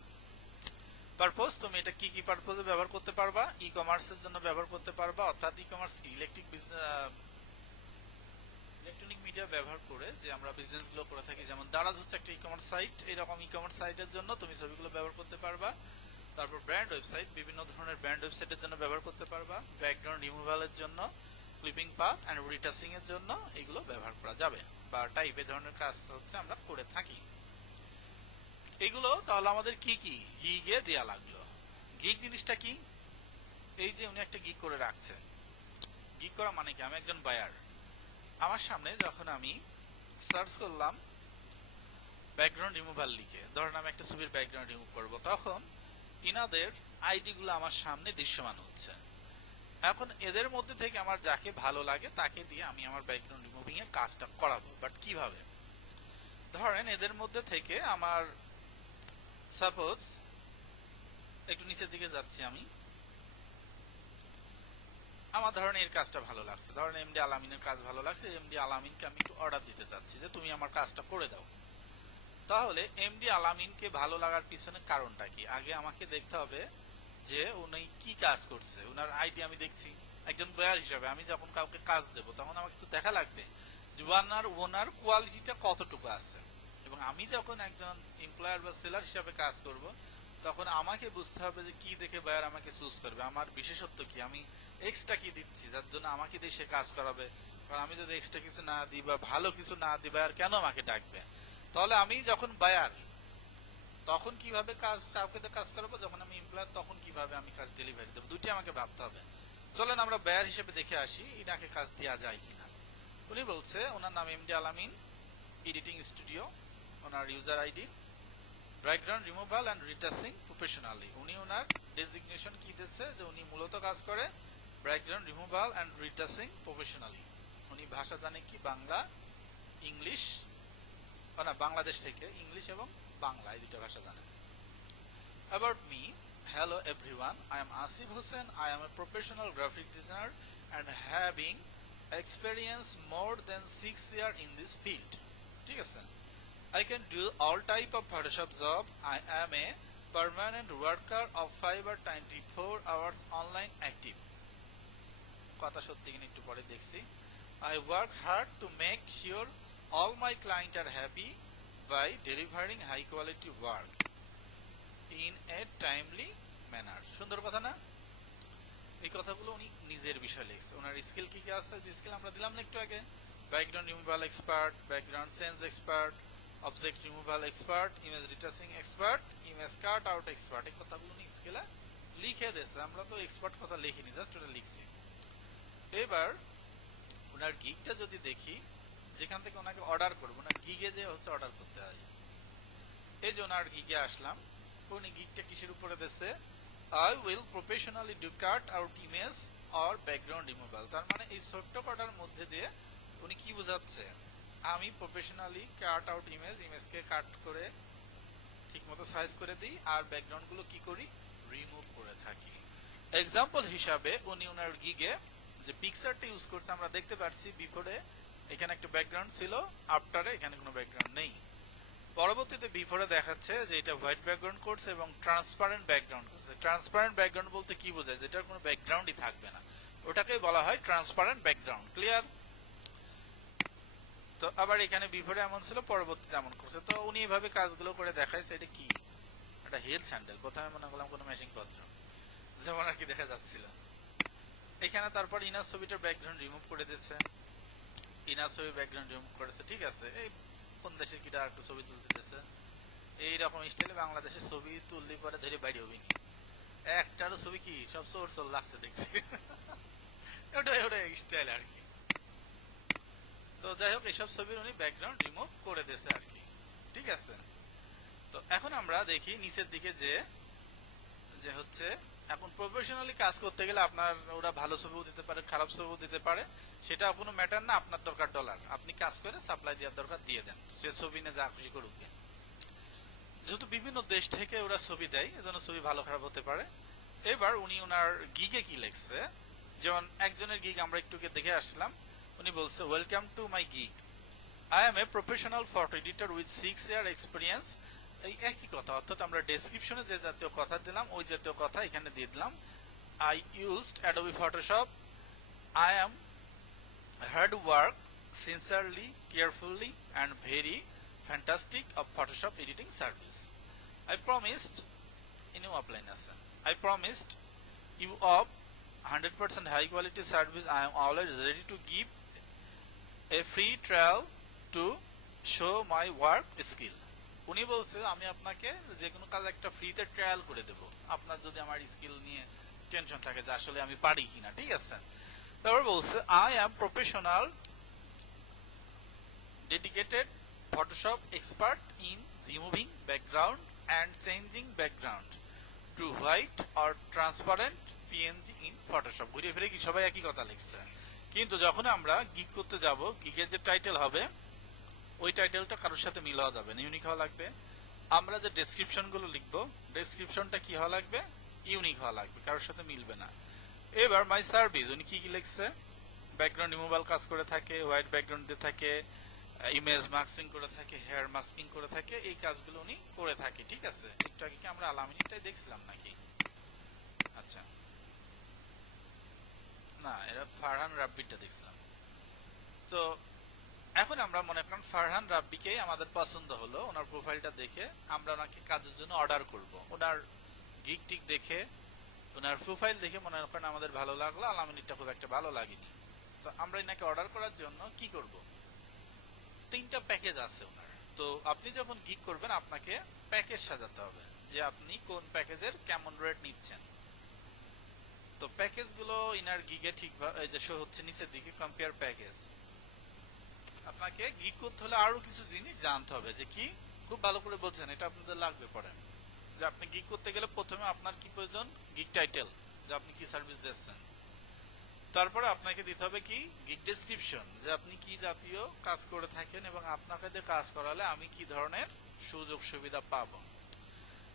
পারপোজ, তুমি এটা কি কি পারপোজে ব্যবহার করতে পারবা, ই কমার্সের জন্য ব্যবহার করতে পারবা, অর্থাৎ ই কমার্স কি ইলেকট্রনিক মিডিয়া ব্যবহার করে যে আমরা বিজনেস গুলো করে থাকি, যেমন দারাজ হচ্ছে একটা ই কমার্স সাইট, এরকম ই কমার্স সাইটের জন্য তুমি ছবিগুলো ব্যবহার করতে পারবা। তারপর ব্র্যান্ড ওয়েবসাইট, বিভিন্ন ধরনের ব্র্যান্ড ওয়েবসাইটের জন্য ব্যবহার করতে পারবা। ব্যাকগ্রাউন্ড রিমুভালের জন্য, ক্লিপিং পাথ এন্ড রিটাচিং এর জন্য এগুলো ব্যবহার করা যাবে, বা টাইপ এই ধরনের কাজ হচ্ছে আমরা করে থাকি। এগুলো তাহলে আমাদের কি কি গিগে দেয়া লাগলো। গিগ জিনিসটা কি, এই যে উনি একটা গিগ করে রাখছে। গিগ করা মানে কি, আমি একজন বায়ার, আমার সামনে যখন আমি সার্চ করলাম ব্যাকগ্রাউন্ড রিমুভাল লিখে, ধরেন আমি একটা ছবির ব্যাকগ্রাউন্ড রিমুভ করবো, তখন ইনাদের আইডি গুলো আমার সামনে দৃশ্যমান হচ্ছে। এখন এদের মধ্যে থেকে আমার যাকে ভালো লাগে তাকে দিয়ে আমি আমার ব্যাকগ্রাউন্ড রিমুভিং এর কাজটা করাবো। বাট কিভাবে, ধরেন এদের মধ্যে থেকে আমার সাপোজ একটু নিচের দিকে যাচ্ছি আমি, আমার ধরেন এর কাজটা ভালো লাগছে, ধরেন এমডি আলামিনের কাজ ভালো লাগছে, এমডি আলামিনকে আমি একটু অর্ডার দিতে চাচ্ছি যে তুমি আমার কাজটা করে দাও। তাহলে এমডি আলামিনকে ভালো লাগার পিছনে কারণটা কি, আগে আমাকে দেখতে হবে যে উনি কি কাজ করছে, উনার আইডি আমি দেখছি। একজন বয়ার হিসাবে আমি যখন কাউকে কাজ দেব তখন আমাকে তো দেখা লাগবে যে ওনার কোয়ালিটিটা কতটুকু আছে, এবং আমি যখন একজন এমপ্লয়ার বা সেলার হিসাবে কাজ করব তখন আমাকে বুঝতে হবে যে কি দেখে বায়ার আমাকে চুজ করবে, আমার বিশেষত্ব কি, আমি এক্সট্রা কি দিচ্ছি যার জন্য আমাকে দিয়ে সে কাজ করাবে। কারণ আমি যদি এক্সট্রা কিছু না দিই বা ভালো কিছু না দিই, বায়ার কেন আমাকে ডাকবে। তাহলে আমি যখন বায়ার তখন কিভাবে কাউকে কাজ করাবো, যখন আমি এমপ্লয়ার তখন কিভাবে আমি কাজ ডেলিভারি দেবো, দুইটি আমাকে ভাবতে হবে। চলেন আমরা বায়ার হিসেবে দেখে আসি ইনাকে কাজ দেওয়া যায় কিনা। উনি বলছে ওনার নাম এমডি আলামিন, editing studio, owner user ID, background removal and retouching professionally. উনি ওনার ডেজিগনেশন কি দিচ্ছে যে উনি মূলত কাজ করে background removal and retouching professionally. উনি ভাষা জানে কি, বাংলা, ইংলিশ, না বাংলাদেশ থেকে ইংলিশ এবং বাংলা এই দুটো ভাষা জানে। About me, hello everyone, I am Asif Hussain. I am a professional graphic designer and having experience more than 6 years in this field. ঠিক আছে, I can do all type of Photoshop job. I am a permanent worker of Fiverr 24 hours online active. কথা সত্যি কিনা একটু পরে দেখছি। I work hard to make sure all my clients are happy by delivering high quality work in a timely manner. সুন্দর কথা না? এই কথাগুলো উনি নিজের বিষয় লিখছে। ওনার স্কিল কি কি আছে, যে স্কিল আমরা দিলাম না একটু আগে, background removal expert, background change expert, object removal expert, image retouching expert, image cut out expert. এই কথাগুলো উনি স্কিলে লিখে দিয়েছে, আমরা তো এক্সপার্ট কথা লিখিনি, জাস্ট ওটা লিখছি। এবার ওনার গিগটা যদি দেখি, যেখান থেকে ওনাকে অর্ডার করবো, ওনার গিগে যে হচ্ছে অর্ডার করতে হয়, এই যে ওনার গিগে আসলাম, উনি গিগটা কিসের উপরে দিচ্ছে, I will professionally do cut out image or background removal। তার মানে এই ছোট্ট কটার মধ্যে দিয়ে উনি কি বোঝাচ্ছে, আমি প্রফেশনালি কাট আউট ইমেজকে কাট করে ঠিকমতো সাইজ করে দিই, আর ব্যাকগ্রাউন্ড গুলো কি করি, রিমুভ করে থাকি। এক্সাম্পল হিসাবে উনি ওনার গিগে যে পিকচারটা ইউজ করছে আমরা দেখতে পাচ্ছি বিফোরে এখানে একটা ব্যাকগ্রাউন্ড ছিল, আফটারে এখানে কোনো ব্যাকগ্রাউন্ড নেই। পরবর্তীতে বিফোরে দেখাচ্ছে যে এটা হোয়াইট ব্যাকগ্রাউন্ড করছে এবং ট্রান্সপারেন্ট ব্যাকগ্রাউন্ড করছে। ট্রান্সপারেন্ট ব্যাকগ্রাউন্ড বলতে কি বোঝায়, যেটার কোনো ব্যাকগ্রাউন্ডই থাকবে না, ওটাকেই বলা হয় ট্রান্সপারেন্ট ব্যাকগ্রাউন্ড। ক্লিয়ার? তো আবার এখানে বিফোরে এমন ছিল, পরবর্তীতে এমন করছে। তো উনি এইভাবে কাজগুলো করে দেখাইছে। এটা কি? এটা হিল স্যান্ডেল। প্রথমে মনে করলাম কোনো মেশিং পত্র, যেমন আর কি দেখা যাচ্ছিল এখানে। তারপর ইনার ছবিটার ব্যাকগ্রাউন্ড রিমুভ করে দিচ্ছে। ইনার ছবি ব্যাকগ্রাউন্ড রিমুভ করেছে, ঠিক আছে। এই কোন দেশের কিটা একটু ছবি তুলতে দিতেছে এইরকম স্টাইলে। বাংলাদেশের ছবি তুললে পরে ধরে বাইরে হবি নি, একটারও ছবি কি সব সোর সোর লাগছে দেখছি। ওটাই স্টাইল আর কি। তো যাই হোক, এইসব ছবির উনি ব্যাকগ্রাউন্ড রিমুভ করে দিয়েছে আর কি, ঠিক আছে। তো এখন আমরা দেখি নিচের দিকে যে হচ্ছে এখন প্রফেশনালি কাজ করতে গেলে আপনার ওরা ভালো ছবিও দিতে পারে, খারাপ ছবিও দিতে পারে, সেটা কোনো ম্যাটার না। আপনার দরকার ডলার, আপনি কাজ করে সাপ্লাই দেওয়ার দরকার দিয়ে দেন, সে ছবি নিয়ে যা খুশি করুক। যেহেতু বিভিন্ন দেশ থেকে ওরা ছবি দেয়, এজন্য ছবি ভালো খারাপ হতে পারে। এবার উনি ওনার গিগে কি লিখছে, যেমন একজনের গিগ আমরা একটুকে দেখে আসলাম। উনি বলছে, welcome to my gig, I M a professional photo editor with 6 year experience. এই একই কথা, অর্থাৎ আমরা ডেসক্রিপশনে যে জাতীয় কথা দিলাম ওই জাতীয় কথা এখানে দিয়ে দিলাম। I used Adobe Photoshop. I am hard work, sincerely, carefully, and very fantastic of Photoshop editing service. I promised I promised you of 100% high quality service. I am always ready to give a free trial to show my work skill. উনি বলছে আমি আপনাকে যে কোনো কাজ একটা ফ্রিতে trial করে দেব, আপনার যদি আমার স্কিল নিয়ে টেনশন থাকে যে আসলে আমি পারি কিনা, ঠিক আছে। তারপর বলছে, I am professional dedicated Photoshop expert in removing background and changing background to white or transparent PNG in Photoshop. ঘুরে ফিরে কি সবাই একই কথা লিখছে, কিন্তু যখন আমরা গিগ করতে যাব, গিগের যে টাইটেল হবে ওই টাইটেলটা কারোর সাথে মিল হওয়া যাবে না, ইউনিক হওয়া লাগবে। আমরা যে ডেসক্রিপশন গুলো লিখবো, ডেসক্রিপশনটা কি হওয়া লাগবে, ইউনিক হওয়া লাগবে, কারোর সাথে মিলবে না। এবার মাই সার্ভিস, উনি কি কি লিখছে, ব্যাকগ্রাউন্ড রিমুভাল কাজ করে থাকে, হোয়াইট ব্যাকগ্রাউন্ড দিয়ে থাকে, ইমেজ মাস্কিং করে থাকে, হেয়ার মাস্কিং করে থাকে, এই কাজগুলো উনি করে থাকে, ঠিক আছে। একটু আগে কি আমরা আলামিনটাই দেখছিলাম নাকি? আচ্ছা না, এরা ফারহান রাব্বিটা দেখছিলাম। তো এখন আমরা মনে করেন ফারহান রাব্বিকেই আমাদের পছন্দ হলো, ওনার প্রোফাইলটা দেখে আমরা ওনাকে কাজের জন্য অর্ডার করব। ওনার গিগ টিক দেখে, ওনার প্রোফাইল দেখে মনে করেন আমাদের ভালো লাগলো, আলামিনটা খুব একটা ভালো লাগেনি। তো আমরা এনাকে অর্ডার করার জন্য কি করব, 3টা প্যাকেজ আছে ওনার। তো আপনি যখন গিগ করবেন আপনাকে প্যাকেজ সাজাতে হবে যে আপনি কোন প্যাকেজের কেমন রেট নিচ্ছেন। তো প্যাকেজগুলো ইনার গিগে ঠিকভাবে এই যে শো হচ্ছে নিচের দিকে, কম্পেয়ার প্যাকেজ। আপনাকে গিগ করতে হলে আরো কিছু জিনিস জানতে হবে, যে কি খুব ভালো করে বলছেন, এটা আপনাদের লাগবে পড়ে। যে আপনি গিগ করতে গেলে প্রথমে আপনার কি প্রয়োজন, গিগ টাইটেল, যে আপনি কি সার্ভিস দিচ্ছেন। তারপরে আপনাকে দিতে হবে কি, গিগ ডেসক্রিপশন, যে আপনি কি জাতীয় কাজ করে থাকেন এবং আপনাকে দিয়ে কাজ করালে আমি কি ধরনের সুযোগ সুবিধা পাবো।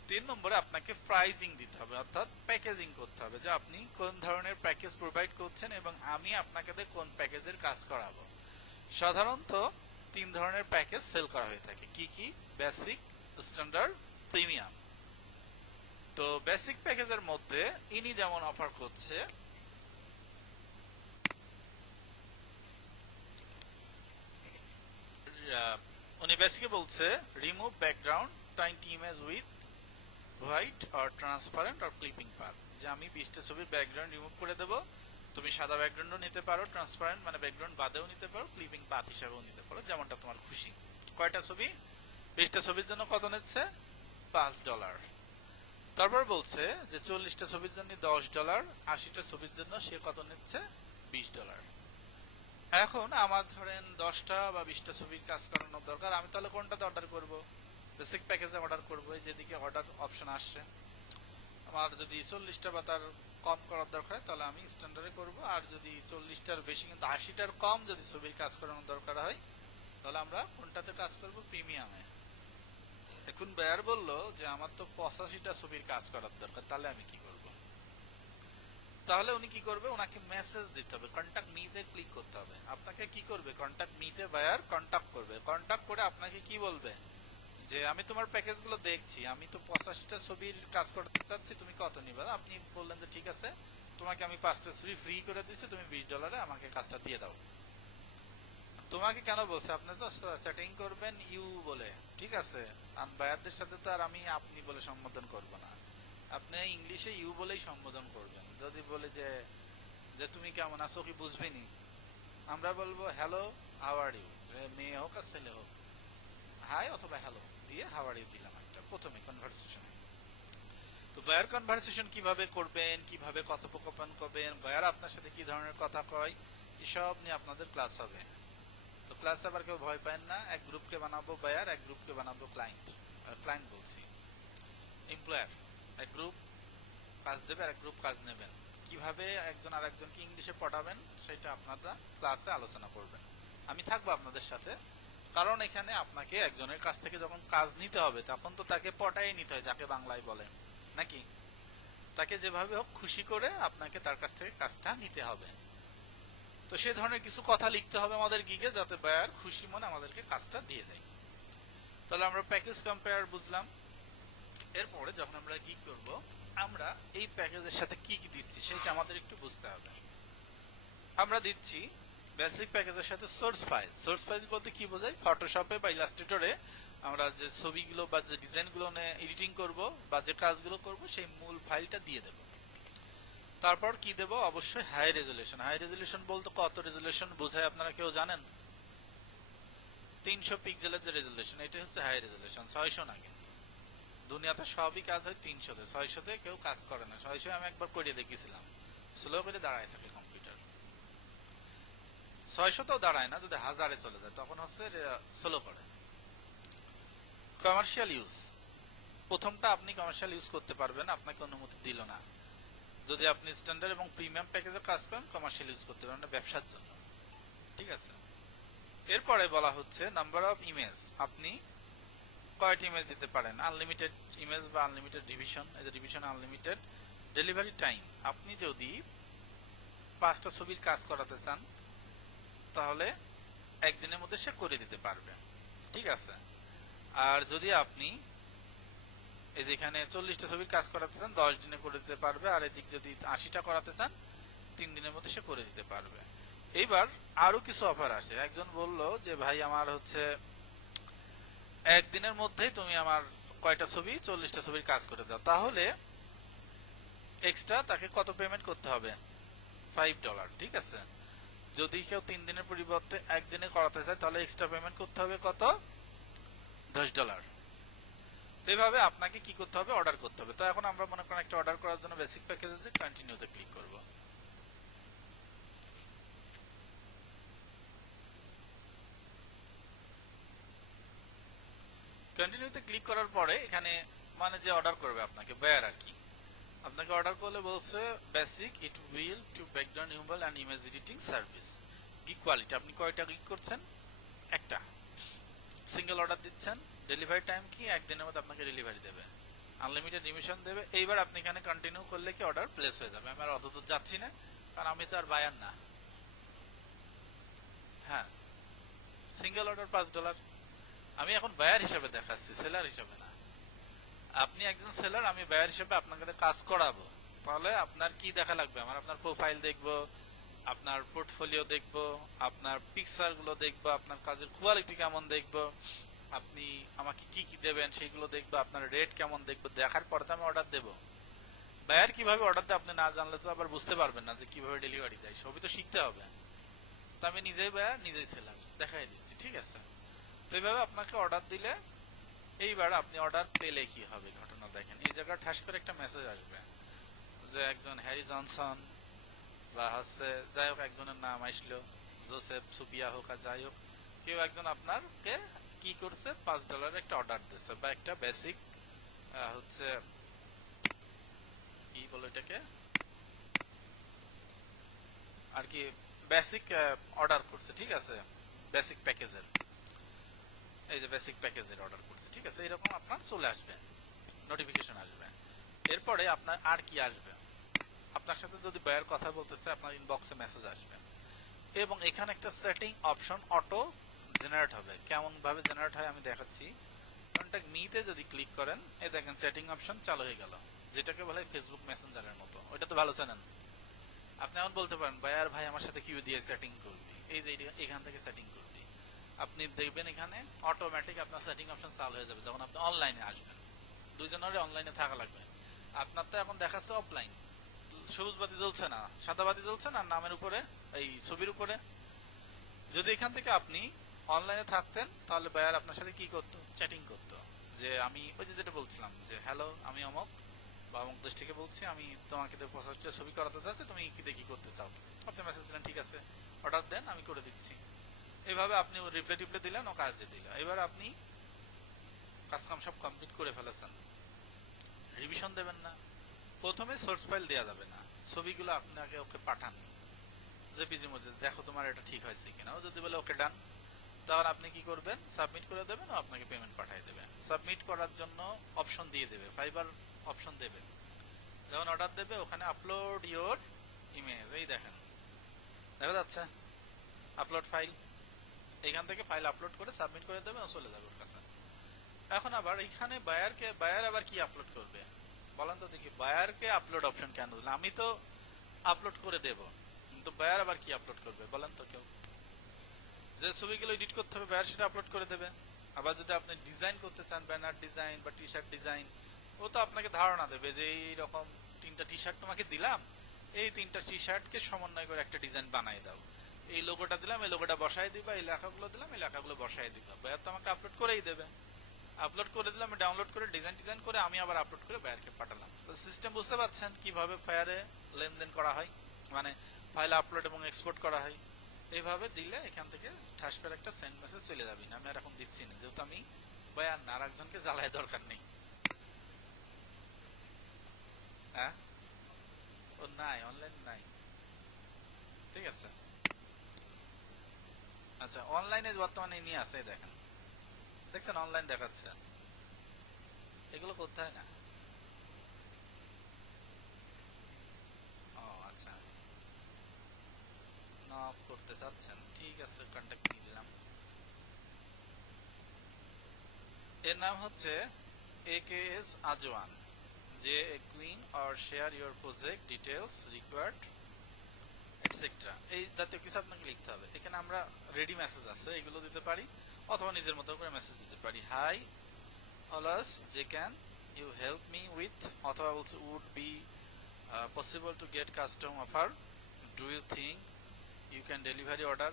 3 নম্বরে আপনাকে প্রাইজিং দিতে হবে, অর্থাৎ প্যাকেজিং করতে হবে, যে আপনি কোন ধরনের প্যাকেজ প্রোভাইড করছেন এবং আমি আপনাকে দিয়ে কোন প্যাকেজের কাজ করাবো। সাধারণত 3 ধরনের প্যাকেজ সেল করা হয়ে থাকে, কি কি, বেসিক, স্ট্যান্ডার্ড, প্রিমিয়াম। তো বেসিক প্যাকেজের মধ্যে ইনি যেমন অফার করছে, উনি বেসিকে বলছে remove background 20 image with white or transparent or clipping path, যে আমি 20টা ছবির ব্যাকগ্রাউন্ড রিমুভ করে দেবো। তুমি সাদা ব্যাকগ্রাউন্ডও নিতে পারো, ট্রান্সপারেন্ট মানে ব্যাকগ্রাউন্ড বাদেও নিতে পারো, ক্লিপিং পাথ হিসাবেও নিতে পারো, যেমনটা তোমার খুশি। কয়টা ছবি, 20টা ছবির জন্য কত নিচ্ছে, $5। তারপর বলছে যে 40টা ছবির জন্য $10, 80টা ছবির জন্য সে কত নিচ্ছে, $20। এখন আমার ধরেন 10টা বা 20টা ছবির কাজ করানোর দরকার, আমি তাহলে কোনটাতে অর্ডার করব, বেসিক প্যাকেজে অর্ডার করবো। যেদিকে অর্ডার অপশন আসছে, আমার যদি 40টা বা তার কম করার দরকার তাহলে আমি স্ট্যান্ডার্ডে করব, আর যদি 40টার বেশি কিন্তু 80টার কম যদি ছবির কাজ করানোর দরকার হয় তাহলে আমরা কোনটাতে কাজ করব, প্রিমিয়ামে। এখন বায়ার বলল যে আমার তো 85টা ছবির কাজ করার দরকার, তাহলে আমি কি করব। তাহলে উনি কি করবে, ওনাকে মেসেজ দিতে হবে, কন্টাক্ট মি তে ক্লিক করতে হবে। আপনাকে কি করবে, কন্টাক্ট মি তে বায়ার কন্টাক্ট করবে। কন্টাক্ট করে আপনাকে কি বলবে যে আমি তোমার প্যাকেজগুলো দেখছি, আমি তো 85টা ছবির কাজ করতে চাচ্ছি, তুমি কত নিবে। আপনি বললেন যে ঠিক আছে, তোমাকে আমি 5টা ছবি ফ্রি করে দিচ্ছি, তুমি $20 আমাকে কাজটা দিয়ে দাও। তোমাকে কেন বলছে, আপনি তো সেটিং করবেন ইউ বলে, ঠিক আছে। আর বায়ারদের সাথে তো আর আমি আপনি বলে সম্বোধন করব না, আপনি ইংলিশে ইউ বলেই সম্বোধন করবেন। যদি বলে যে যে তুমি কেমন আছো, কি বুঝবেনি, আমরা বলবো হ্যালো হাউ আর ইউ, মেয়ে হোক আর ছেলে হোক, হাই অথবা হ্যালো দিয়ে হাউ আর ইউ দিলাম একটা প্রথমে কনভারসেশনে। তো বায়ার কনভারসেশন কিভাবে করবেন, কিভাবে কথোপকথন করবেন, বায়ার আপনার সাথে কি ধরনের কথা কয়, এসব নিয়ে আপনাদের ক্লাস হবে। তো ক্লাস আবার কেউ ভয় পায় না, এক গ্রুপকে বানাবো বায়ার, এক গ্রুপকে বানাবো ক্লায়েন্ট। ক্লায়েন্ট বলছি এমপ্লয়ার। এক গ্রুপ কাজ দেবে আর এক গ্রুপ কাজ নেবেন। কিভাবে একজন আর একজনকে ইংলিশে পড়াবেন সেটা আপনারা ক্লাসে আলোচনা করবেন, আমি থাকবো আপনাদের সাথে। কারণ এখানে আপনাকে একজনের কাছ থেকে যখন কাজ নিতে হবে তখন তো তাকে পটাই নিতে হয়, যাকে বাংলায় বলে নাকি, তাকে যেভাবে হোক খুশি করে আপনাকে তার কাছ থেকে কাজটা নিতে হবে। তো সে ধরনের কিছু কথা লিখতে হবে আমাদের গিগে, যাতে বায়ার খুশি মনে আমাদেরকে কাজটা দিয়ে দেয়। তাহলে আমরা প্যাকেজ কম্পেয়ার বুঝলাম। এরপরে যখন আমরা গিগ করব, আমরা এই প্যাকেজের সাথে কি কি দিচ্ছি সেটা আমাদের একটু বুঝতে হবে। আমরা দিচ্ছি বেসিক প্যাকেজের সাথে সোর্স ফাইল। সোর্স ফাইল বলতে কি বোঝায়, ফটোশপে বা ইলাস্ট্রেটরে আমরা যে ছবিগুলো বা যে ডিজাইনগুলো নিয়ে এডিটিং করব বা যে কাজগুলো করব সেই মূল ফাইলটা দিয়ে দেব। তারপর কি দেব, অবশ্যই হাই রেজুলেশন। হাই রেজুলেশন বলতে কত রেজুলেশন বোঝায় আপনারা কেউ জানেন? 300 পিক্সেলের যে রেজুলেশন, এটা হচ্ছে হাই রেজুলেশন। 600 না, কিন্তু দুনিয়াতে সবই কাজ হয় 300-তে, 600-তে কেউ কাজ করে না। 600 আমি একবার করে দেখেছিলাম, স্লো করে দাঁড়ায় থাকে কম্পিউটার। 600-তেও দাঁড়ায় না, যদি 1000-এ চলে যায় তখন হচ্ছে স্লো করে। কমার্শিয়াল ইউজ, প্রথমটা আপনি কমার্শিয়াল ইউজ করতে পারবেন, আপনাকে অনুমতি দিল না। যদি আপনি স্ট্যান্ডার্ড এবং প্রিমিয়াম প্যাকেজে কাজ করেন তমার্শিয়াল ইউজ করতে পারেন ব্যবসার জন্য, ঠিক আছে। এরপরে বলা হচ্ছে নাম্বার অফ ইমেজ, আপনি কয়টি ইমেজ দিতে পারেন, আনলিমিটেড ইমেজ বা আনলিমিটেড ডিভিশন। এই যে ডিভিশন আনলিমিটেড। ডেলিভারি টাইম, আপনি যদি 5টা ছবির কাজ করাতে চান তাহলে একদিনের মধ্যে সে করে দিতে পারবে, ঠিক আছে। আর যদি আপনি এই যেখানে 40টা ছবির কাজ করাতে চান 10 দিনে করে দিতে পারবে, আর এদিক যদি 80টা করাতে চান 3 দিনের মধ্যে সে করে দিতে পারবে। এইবার আরো কিছু অফার আসে। একজন বলল যে ভাই আমার হচ্ছে একদিনের মধ্যেই তুমি আমার কয়টা ছবি, 40টা ছবির কাজ করে দাও, তাহলে এক্সট্রা তাকে কত পেমেন্ট করতে হবে, $5, ঠিক আছে। যদি কেউ 3 দিনের পরিবর্তে একদিনে করাতে চায় তাহলে এক্সট্রা পেমেন্ট করতে হবে কত, $10। তো এইভাবে আপনাকে কি করতে হবে, অর্ডার করতে হবে। তো এখন আমরা মনে করেন একটা অর্ডার করার জন্য বেসিক প্যাকেজে কন্টিনিউতে ক্লিক করব। কন্টিনিউতে ক্লিক করার পরে এখানে মানে যে অর্ডার করবে আপনাকে বায়ার আর কি, আপনাকে অর্ডার করলে বলছে basic it will to background removal and image editing service. Gig quality, আপনি কয়টা গিগ করছেন, একটা। সিঙ্গেল অর্ডার দিচ্ছেন। ডেলিভারি টাইম কি, একদিনের মধ্যে আপনাকে ডেলিভারি দেবে। আনলিমিটেড রিমিশন দেবে। এইবার আপনি এখানে কন্টিনিউ করলে কি অর্ডার প্লেস হয়ে যাবে। আমি আর অত দূর যাচ্ছি না, কারণ আমি তো আর বায়ার না। হ্যাঁ, সিঙ্গেল অর্ডার $5। আমি এখন বায়ার হিসেবে দেখাচ্ছি, সেলার হিসেবে না। আপনি একজন সেলার, আমি বায়ার হিসেবে আপনাকে কাজ করাবো। তাহলে আপনার কি দেখা লাগবে, আমার আপনার প্রোফাইল দেখবো, আপনার পোর্টফোলিও দেখবো, আপনার পিকচার গুলো দেখবো, আপনার কাজের কোয়ালিটি কেমন দেখবো, আপনি আমাকে কি কি দেবেন সেগুলো দেখবো, আপনার রেট কেমন দেখবো। দেখার পর তো আমি অর্ডার দেবো। বায়ার কিভাবে অর্ডার দেয় আপনি না জানলে তো আবার বুঝতে পারবেন না যে কিভাবে ডেলিভারি দেয়, সবই তো শিখতে হবে। তো আমি নিজেই বায়ার নিজেই সেলার দেখাই দিচ্ছি, ঠিক আছে। তো এইভাবে আপনাকে অর্ডার দিলে, এইবার আপনি অর্ডার পেলে কি হবে ঘটনা দেখেন। এই জায়গায় ঠাস করে একটা মেসেজ আসবে যে একজন হ্যারি জনসন বা হচ্ছে যাই হোক একজনের নাম আসলো, জোসেফ সুপিয়া হোক আর যাই হোক, কেউ একজন আপনারকে কি করছে, $5 একটা অর্ডার দিচ্ছে বা একটা বেসিক হচ্ছে কি বলে এটাকে আর কি, বেসিক অর্ডার করছে, ঠিক আছে। বেসিক প্যাকেজের, এই যে বেসিক প্যাকেজের অর্ডার করছে, ঠিক আছে। এরকম আপনার চলে আসবে, নোটিফিকেশন আসবে। এরপরে আপনার আর কি আসবে, আপনার সাথে যদি বায়ার কথা বলতে চায় আপনার ইনবক্সে মেসেজ আসবে এবং এখানে একটা সেটিং অপশন অটো জেনারেট হবে। কেমন ভাবে জেনারেট হয় আমি দেখাচ্ছি। কন্টাক্ট মিতে যদি ক্লিক করেন এই দেখেন সেটিং অপশন চালু হয়ে গেল, যেটাকে বলে ফেসবুক মেসেঞ্জারের মতো। ওইটা তো ভালো জানেন। আপনি এখন বলতে পারেন বায়ার ভাই আমার সাথে কিউ দিয়ে সেটিং করবি, এই যে এখান থেকে সেটিং করবি। আপনি দেখবেন এখানে অটোমেটিক আপনার সেটিং অপশন চালু হয়ে যাবে যখন আপনি অনলাইনে আসবেন। দুইজনের অনলাইনে থাকা লাগবে। আপনার তো এখন দেখাচ্ছে অফলাইন, সবুজ বাতি জ্বলছে না, সাদা বাতি জ্বলছে না নামের উপরে, এই ছবির উপরে। যদি এখান থেকে আপনি অনলাইনে থাকতেন তাহলে বায়ার আপনার সাথে কি করতো, চ্যাটিং করতো। যে আমি ওই যে যেটা বলছিলাম যে হ্যালো আমি অমক বা অমক দেশ থেকে বলছি, আমি তোমাকে ৫০টা ছবি করাতে চাচ্ছি, তুমি কি দেখি করতে চাও। আপনি মেসেজ দিলেন ঠিক আছে অর্ডার দেন আমি করে দিচ্ছি। এইভাবে আপনি রিপ্লাই টিপ্লাই দিলেন ও কাজ দিয়ে দিল। এবার আপনি কাজকাম সব কমপ্লিট করে ফেলেছেন, রিভিশন দেবেন না। প্রথমে সোর্স ফাইল দেওয়া যাবে না, ছবিগুলো আপনাকে ওকে পাঠান জেপিজি মধ্যে, দেখো তোমার এটা ঠিক হয়েছে কিনা। ও যদি বলে ওকে ডান, তখন আপনি কি করবেন, সাবমিট করে দেবেন ও আপনাকে পেমেন্ট পাঠিয়ে দেবে। সাবমিট করার জন্য অপশন দিয়ে দেবে, ফাইবার অপশন দেবে। যখন অর্ডার দেবে ওখানে আপলোড ইওর ইমেজ, এই দেখেন দেখা যাচ্ছে আপলোড ফাইল। এখান থেকে ফাইল আপলোড করে সাবমিট করে দেবে ও চলে যাবে ওর কাছে। এখন আবার এখানে বায়ার আবার কি আপলোড করবে বলেন তো দেখি। বায়ারকে আপলোড অপশন কেন দিলেন? আমি তো আপলোড করে দেব, কিন্তু বায়ার আবার কি আপলোড করবে বলেন তো কেউ? যে ছবিগুলো এডিট করতে হবে বায়ার সেটা আপলোড করে দেবে। আবার যদি আপনি ডিজাইন করতে চান, ব্যানার ডিজাইন বা টি শার্ট ডিজাইন, ও তো আপনাকে ধারণা দেবে যে এইরকম 3টা টি শার্ট তোমাকে দিলাম, এই 3টা টি শার্টকে সমন্বয় করে একটা ডিজাইন বানাই দাও। এই লোগোটা দিলাম, এই লোগোটা বসাই দিবা, এই লেখাগুলো দিলাম, এই লেখাগুলো বসাই দিবা। বায়ার তো আমাকে আপলোড করেই দেবে। আপলোড করে দিলাম, ডাউনলোড করে ডিজাইন করে আমি আবার আপলোড করে বায়ারকে পাঠালাম। তো সিস্টেম বুঝতে পারছেন কিভাবে ফায়ারে লেনদেন করা হয়, মানে ফাইল আপলোড এবং এক্সপোর্ট করা হয়। এইভাবে দিলে এখান থেকে ঠাস করে একটা সেন্ড মেসেজ চলে যাবে না। আমি আর এখন দিচ্ছি না, যেহেতু আমি বায়ার না, আর একজনকে জ্বালায় দরকার নেই। হ্যাঁ ও নাই, অনলাইন নাই, ঠিক আছে। আচ্ছা অনলাইনে বর্তমানে নিয়ে আসে দেখেন, দেখছেন অনলাইন দেখাচ্ছে। এগুলো করতে হয় না। ও আচ্ছা, নক করতে চাচ্ছেন, ঠিক আছে কন্ট্যাক্ট নিয়ে দিলাম। এর নাম হচ্ছে AKS আজওয়ান, যে queen or share your project details required etcetera, এই জাতীয় কিছু আপনাকে লিখতে হবে। এখানে আমরা রেডি মেসেজ আছে এগুলো দিতে পারি, অথবা নিজের মতো করে মেসেজ দিতে পারি। হাই অলওয়েজ যে can you help me with, অথবা বলছে would be possible to get custom offer, do you think you can delivery order.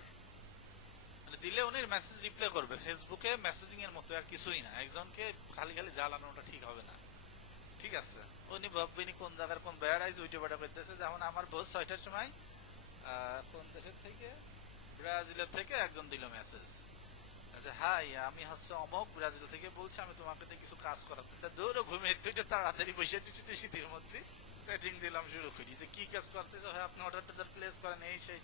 মানে দিলে উনি মেসেজ রিপ্লাই করবে, ফেসবুকে মেসেজিং এর মতো আর কিছুই না। একজনকে খালি খালি জ্বালানোটা ঠিক হবে না, ঠিক আছে। উনি ভাববেনি কোন জায়গার কোন বেয়ার আইজ উইটে বেটা করতেছে। যেমন আমার ভোর 6টার সময় কোন দেশের থেকে, ব্রাজিলের থেকে একজন দিল মেসেজ, আচ্ছা হাই আমি হচ্ছে অমক ব্রাজিল থেকে বলছি, আমি তোমাকে দিয়ে কিছু কাজ করাতে চাই। দৌড়ে ঘুমিয়ে তুইটা তাড়াতাড়ি বসে শীতের মধ্যে সেটিং দিলাম শুরু করি যে কি কাজ করতে চাও, আপনি অর্ডার টর্ডার প্লেস করেন এই সেই।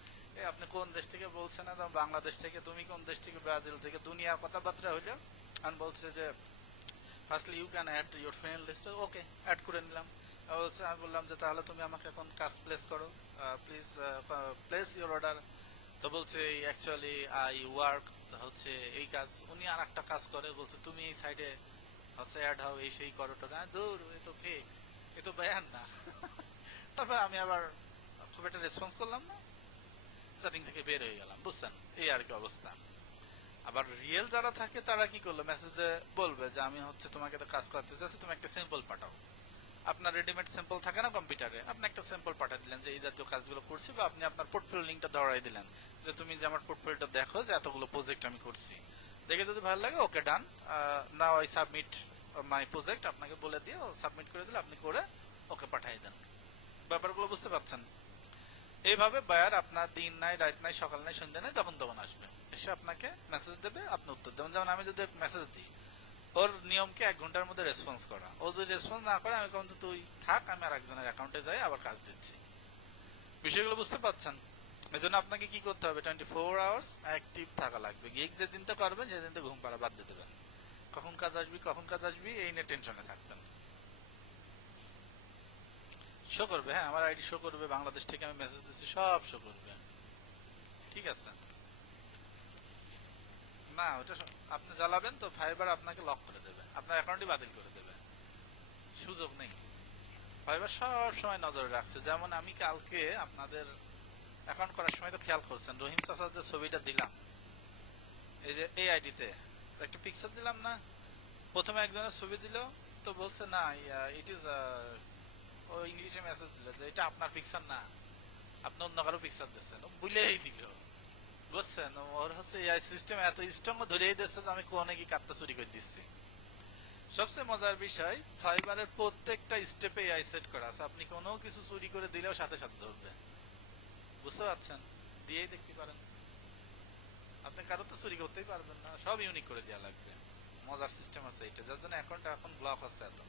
আপনি কোন দেশ থেকে বলছেন? না বাংলাদেশ থেকে। তুমি কোন দেশ থেকে? ব্রাজিল থেকে। দুনিয়ার কথাবার্তা হইলো। আর বলছে যে firstly you can add your friend list, okay add করে নিলাম। বলছে, আমি বললাম যে তাহলে তুমি আমাকে এখন কাজ প্লেস করো, প্লিজ প্লেস ইউর অর্ডার। তো বলছে অ্যাকচুয়ালি আই ওয়ার্ক, হচ্ছে এই কাজ। উনি আর একটা কাজ করে, বলছে তুমি এই সাইডে হচ্ছে অ্যাড হও, এই সেই করো টোরা। দূর, এ তো ফেক, এ তো বেয়ান না। তারপর আমি আবার খুব একটা রেসপন্স করলাম না, সেটিং থেকে বের হয়ে গেলাম, বুঝছেন? এই আর কি অবস্থা। আবার রিয়েল যারা থাকে তারা কি করলো, মেসেজে বলবে যে আমি হচ্ছে তোমাকে তো কাজ করতে চাচ্ছি, তুমি একটা স্যাম্পল পাঠাও। আপনার রেডিমেড স্যাম্পল থাকে না কম্পিউটারে, আপনি একটা স্যাম্পল পাঠিয়ে দিলেন যে এই জাতীয় কাজগুলো করছি, বা আপনি আপনার পোর্টফোলিও লিঙ্কটা ধরাই দিলেন যে তুমি যে আমার পোর্টফোলিওটা দেখো যে এতগুলো প্রজেক্ট আমি করছি, দেখে যদি ভালো লাগে okay done, now I submit my project, আপনাকে বলে দিয়ে সাবমিট করে দিলে আপনি করে ওকে পাঠিয়ে দেন। ব্যাপারগুলো বুঝতে পারছেন? এইভাবে বায়ার আপনার দিন নাই রাত নাই সকাল নাই সন্ধ্যা নাই যখন তখন আসবে, এসে আপনাকে মেসেজ দেবে, আপনি উত্তর দেবেন। যেমন আমি যদি মেসেজ দিই, ওর নিয়মকে 1 ঘন্টার মধ্যে রেসপন্স করা। ও যদি রেসপন্স না করে আমি কিন্তু তুই থাক, আমি আর একজনের অ্যাকাউন্টে যাই আবার কাজ দিচ্ছি। বিষয়গুলো বুঝতে পারছেন? এই জন্য আপনাকে কি করতে হবে, 24 আওয়ার্স অ্যাক্টিভ থাকা লাগবে। গিগ যেদিন তো করবেন সেদিন তো ঘুম পাড়া বাদ দিয়ে দেবেন। কখন কাজ আসবি কখন কাজ আসবি এই নিয়ে টেনশনে থাকবেন। শো করবে, হ্যাঁ আমার আইডি শো করবে, বাংলাদেশ থেকে আমি মেসেজ দিচ্ছি সব শো করবে। ঠিক আছে, না ওটা আপনি জ্বালাবেন তো ফাইবার আপনাকে লক করে দেবে, আপনার অ্যাকাউন্টই বাতিল করে দেবে, সুযোগ নেই। ফাইবার সব সময় নজরে রাখছে। যেমন আমি কালকে আপনাদের অ্যাকাউন্ট করার সময় তো খেয়াল করছেন, রহিম চাচার যে ছবিটা দিলাম এই যে এই আইডিতে একটা পিকচার দিলাম না, প্রথমে একজনের ছবি দিল, তো বলছে না ইট ইজ, ও ইংলিশে মেসেজ দিল যে এটা আপনার পিকচার না, আপনি অন্য কারো পিকচার দিচ্ছেন, ও ভুলেই দিল, বুঝছেন? ওর হচ্ছে এআই সিস্টেম এত স্ট্রং, ধরেই দিচ্ছে যে আমি কোনে কি কাটটা চুরি করে দিচ্ছি। সবচেয়ে মজার বিষয়, ফাইবারের প্রত্যেকটা স্টেপে এআই সেট করা আছে, আপনি কোনো কিছু চুরি করে দিলেও সাথে সাথে ধরবে, বুঝতে পারছেন? দিয়েই দেখতে পারেন, আপনি কারো তো চুরি করতেই পারবেন না, সব ইউনিক করে দেওয়া লাগবে। মজার সিস্টেম আছে এটা, যার জন্য অ্যাকাউন্টটা এখন ব্লক আছে এত।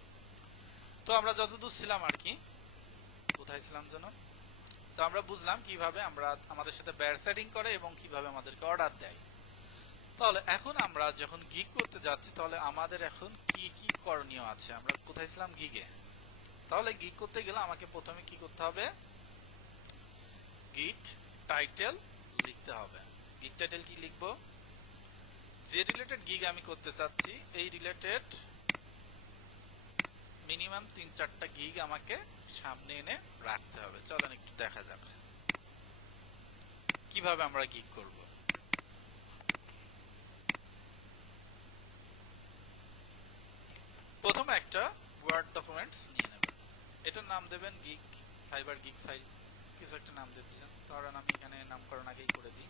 তো আমরা যতদূর ছিলাম আর কি, কোথায় ছিলাম যেন, তো আমরা বুঝলাম কিভাবে আমরা আমাদের সাথে ব্যার সেটিং করে এবং কিভাবে আমাদেরকে অর্ডার দেয়। তাহলে এখন আমরা যখন গিগ করতে যাচ্ছি, তাহলে আমাদের এখন কি কি করণীয় আছে? আমরা কোথায় ছিলাম? গিগে। তাহলে গিগ করতে গেলে আমাকে প্রথমে কি করতে হবে? গিগ টাইটেল লিখতে হবে। গিগ টাইটেল কি লিখবো? যে রিলেটেড গিগ আমি করতে চাচ্ছি এই রিলেটেড মিনিমাম 3-4টা গিগ আমাকে সামনে এনে রাখতে হবে। চলেন একটু দেখা যাক কিভাবে আমরা গিগ করব। প্রথমে একটা ওয়ার্ড ডকুমেন্টস নিয়ে নেবেন, এটার নাম দেবেন গিগ ফাইবার গিগ ফাইল, কিছু একটা নাম দিয়ে দিলেন। কারণ আমি এখানে নামকরণ আগেই করে দিই।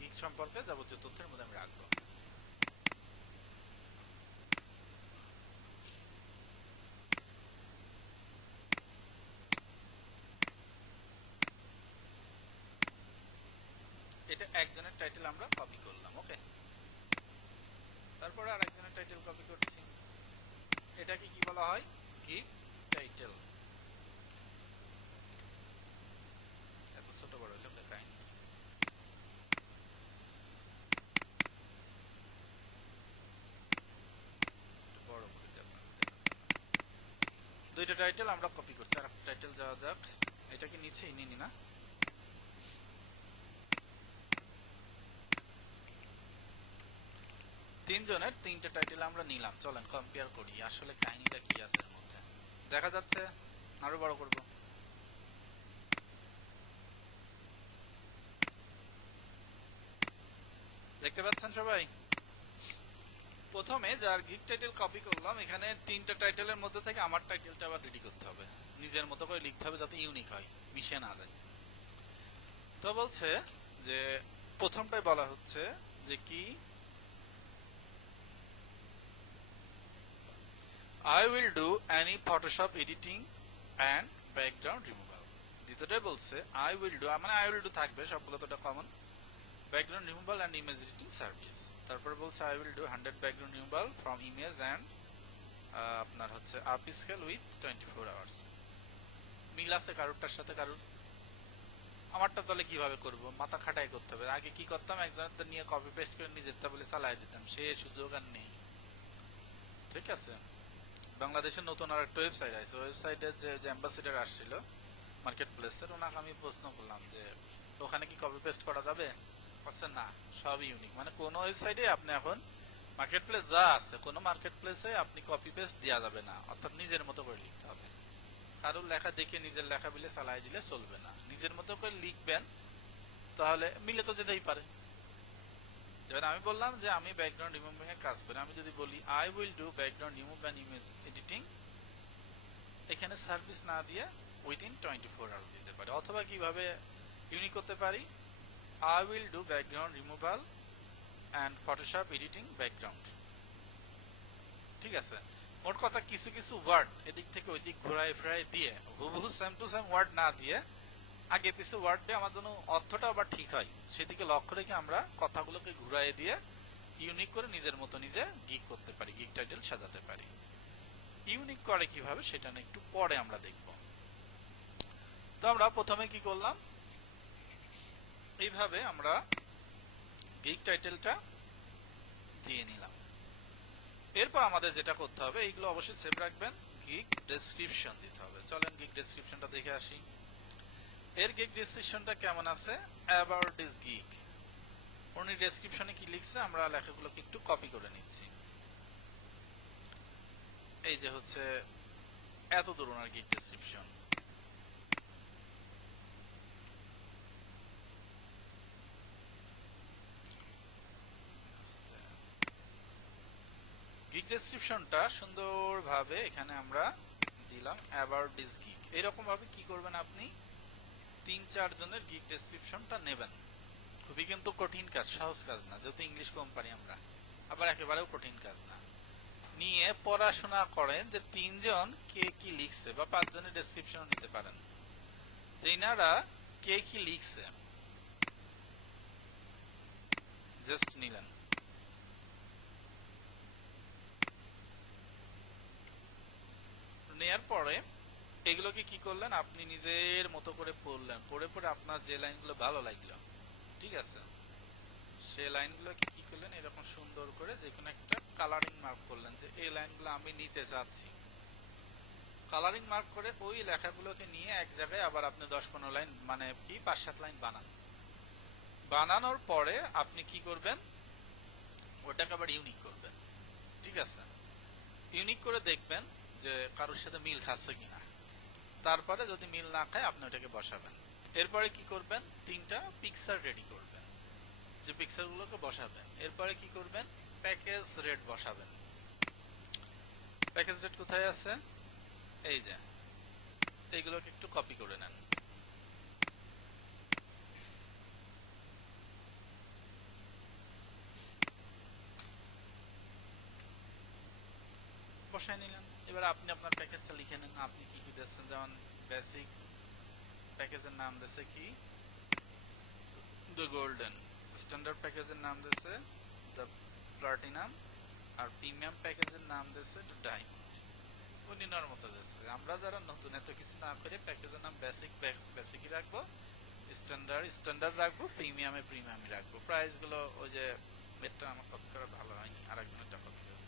গিগ সম্পর্কে যাবতীয় তথ্যের মধ্যে আমি রাখবো। এটা একজনের টাইটেল আমরা কপি করলাম, ওকে। তারপরে আরেকজনের টাইটেল কপি করছি, এটাকে কি বলা হয়? Gig title. এত ছোট বড় হইলে দেখায় বড় করে দেব। দুইটা টাইটেল আমরা কপি করছি, আর একটা টাইটেল যাওয়া যাক। এটা কি নিচেই নিনি না? তিনজনের তিনটা টাইটেল আমরা নিলাম। চলেন কম্পেয়ার করি আসলে কাহিনীটা কি আছে এর মধ্যে। দেখা যাচ্ছে? আরো বড় করব। দেখতে পাচ্ছেন সবাই? প্রথমে যার গিগ টাইটেল কপি করলাম, এখানে তিনটা টাইটেলের মধ্যে থেকে আমার টাইটেলটা আবার রেডি করতে হবে, নিজের মতো করে লিখতে হবে যাতে ইউনিক হয়, মিশে না যায়। তো বলছে যে প্রথমটাই বলা হচ্ছে যে কি, I will do any Photoshop editing and background removal. দ্বিতীয়টাই বলছে I will do, মানে I will do থাকবে সবগুলো, তো common, background removal and image editing service। তারপরে বলছে I will do 100 background removal from image and আপনার হচ্ছে upscale with 24 hours। মিল আছে কারোরটার সাথে কারোর? আমারটা তাহলে কিভাবে করব? মাথা খাটাই করতে হবে। আগে কি করতাম, একজনের নিয়ে কপি পেস্ট করে নিজেরটা বলে চালাই দিতাম, সে সুযোগ আর নেই। ঠিক আছে, বাংলাদেশের নতুন আর একটা ওয়েবসাইট আছে, ওয়েবসাইটের যে অ্যাম্বাসিডার আসছিল মার্কেট প্লেসের, ওনাকে আমি প্রশ্ন করলাম যে ওখানে কি কপি পেস্ট করা যাবে? বলছে না, সব ইউনিক। মানে কোন ওয়েবসাইটে আপনি এখন মার্কেট প্লেস যা আছে, কোন মার্কেট প্লেসে আপনি কপি পেস্ট দেওয়া যাবে না, অর্থাৎ নিজের মতো করে লিখতে হবে। কারোর লেখা দেখে নিজের লেখা বিলে চালাই দিলে চলবে না, নিজের মতো করে লিখবেন, তাহলে মিলে তো যেতেই পারে। যেমন আমি বললাম যে আমি ব্যাকগ্রাউন্ড রিমুভিং এর কাজ করি, আমি যদি বলি I will do background remove and image editing, এখানে সার্ভিস না দিয়ে উইদিন 24 আওয়ার্স দিতে পারি। অথবা কিভাবে ইউনিক করতে পারি, I will do background removal and Photoshop editing background. ঠিক আছে, মোট কথা কিছু কিছু ওয়ার্ড এদিক থেকে ওই দিক ঘুরাই ফিরাই দিয়ে, হুবহু সেম টু সেম ওয়ার্ড না দিয়ে আগে কিছু ওয়ার্ড দিয়ে আমার জন্য অর্থটা আবার ঠিক হয় সেদিকে লক্ষ্য রেখে আমরা কথাগুলোকে ঘুরাই দিয়ে ইউনিক করে নিজের মতো নিজে গিগ করতে পারি, গিগ টাইটেল সাজাতে পারি। ইউনিক করে কিভাবে সেটা না একটু পরে আমরা দেখব। তো আমরা প্রথমে কি করলাম, এইভাবে আমরা গিগ টাইটেলটা দিয়ে নিলাম। এরপর আমাদের যেটা করতে হবে, এইগুলো অবশ্যই সেভ রাখবেন, গিগ ডেসক্রিপশন দিতে হবে। চলেন গিগ ডেসক্রিপশনটা দেখে আসি। এর গিগ ডেসক্রিপশনটা কেমন আছে? অ্যাবাউট দিস গিগ, উনি ডেসক্রিপশনে কি লিখছে আমরা লেখাগুলোকে একটু কপি করে নিচ্ছি। এই যে হচ্ছে এত দূর ওনার গিগ ডেসক্রিপশন। গিগ ডেসক্রিপশনটা সুন্দরভাবে এখানে আমরা দিলাম অ্যাবাউট দিস গিগ। এরকম ভাবে কি করবেন, আপনি ৩-৪ জনের গিগ ডেসক্রিপশনটা নেবেন। খুবই কিন্তু কঠিন কাজ, সহজ কাজ না, যেহেতু ইংলিশ কোম্পানি আমরা, আবার একেবারেও কঠিন কাজ না। নিয়ে পড়াশোনা করেন যে ৩ জন কে কি লিখছে, বা ৫ জনের ডেসক্রিপশন নিতে পারেন, যে ইনারা কে কি লিখছে জাস্ট নিলেন। নেয়ার পরে এগুলোকে কি করলেন, আপনি নিজের মতো করে পড়লেন, পড়ে পড়ে আপনার যে লাইনগুলো ভালো লাগলো, ঠিক আছে, সে লাইনগুলোকে কি করলেন, এরকম সুন্দর করে যে কোনো একটা কালারিং মার্ক করলেন, যে এই লাইনগুলো আমি নিতে চাচ্ছি। কালারিং মার্ক করে ওই লেখাগুলোকে নিয়ে এক জায়গায় আবার আপনি ১০-১৫ লাইন, মানে কি ৫-৭ লাইন বানান। বানানোর পরে আপনি কি করবেন, ওটাকে আবার ইউনিক করবেন, ঠিক আছে। ইউনিক করে দেখবেন যে কারোর সাথে মিল খাচ্ছে কিনা। তারপরে যদি মিল না খায় আপনি ওটাকে বসাবেন। এরপরে কি করবেন, ৩টা পিকচার রেডি করবেন, যে পিকচারগুলোকে বসাবেন। এরপরে কি করবেন, প্যাকেজ রেট বসাবেন। প্যাকেজ রেট কোথায় আছে, এই যে, এইগুলোকে একটু কপি করে নেন। বসায় নিলেন। এবার আপনি আপনার প্যাকেজটা লিখে নেন, আপনি কি কি দিচ্ছেন। যেমন বেসিক প্যাকেজের নাম দিচ্ছে কি, দ্য গোল্ডেন। স্ট্যান্ডার্ড প্যাকেজের নাম দিচ্ছে দ্য প্লাটিনাম। আর প্রিমিয়াম প্যাকেজের নাম দিচ্ছে দ্য ডায়মন্ড। উনিনার মতো দিচ্ছে। আমরা যারা নতুন, এত কিছু না করে প্যাকেজের নাম বেসিক বেসিকই রাখবো, স্ট্যান্ডার্ড রাখবো, প্রিমিয়ামই রাখবো। প্রাইস গুলো ওই যে, এটা আমার কপি করা ভালো হয়নি, আরেকজনেরটা কপি করবো।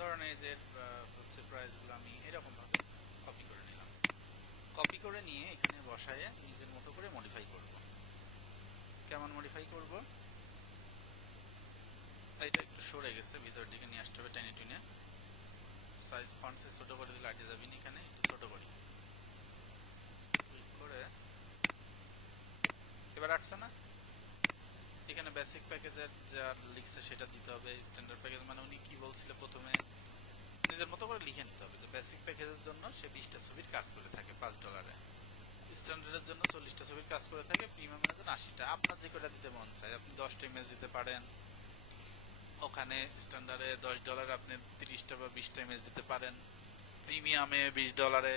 ধরেন এই যে হচ্ছে প্রাইস গুলো আমি এরকম ভাবে কপি করে নিলাম। কপি করে নিয়ে এখানে বসায় নিজের মতো করে মডিফাই করব। কেমন মডিফাই করব, এটা একটু সরে গেছে, ভিতর দিকে নিয়ে আসতে হবে টেনে টুনে। সাইজ ফন্ট সাইজ ছোট করে দিলে আটকে যাবেন, এখানে একটু ছোট করি, ক্লিক করে এবার আসছে না। এখানে বেসিক প্যাকেজের যা লিখছে সেটা দিতে হবে। স্ট্যান্ডার্ড প্যাকেজ মানে উনি কি বলছিল, প্রথমে নিজের মতো করে লিখে নিতে হবে যে বেসিক প্যাকেজের জন্য সে 20টা ছবির কাজ করে থাকে $5, স্ট্যান্ডার্ডের জন্য 40টা ছবির কাজ করে থাকে, প্রিমিয়ামের জন্য 80টা। আপনার যে কটা দিতে মন চায় আপনি 10টা ইমেজ দিতে পারেন। ওখানে স্ট্যান্ডার্ডে $10 আপনি 30টা বা 20টা ইমেজ দিতে পারেন। প্রিমিয়ামে $20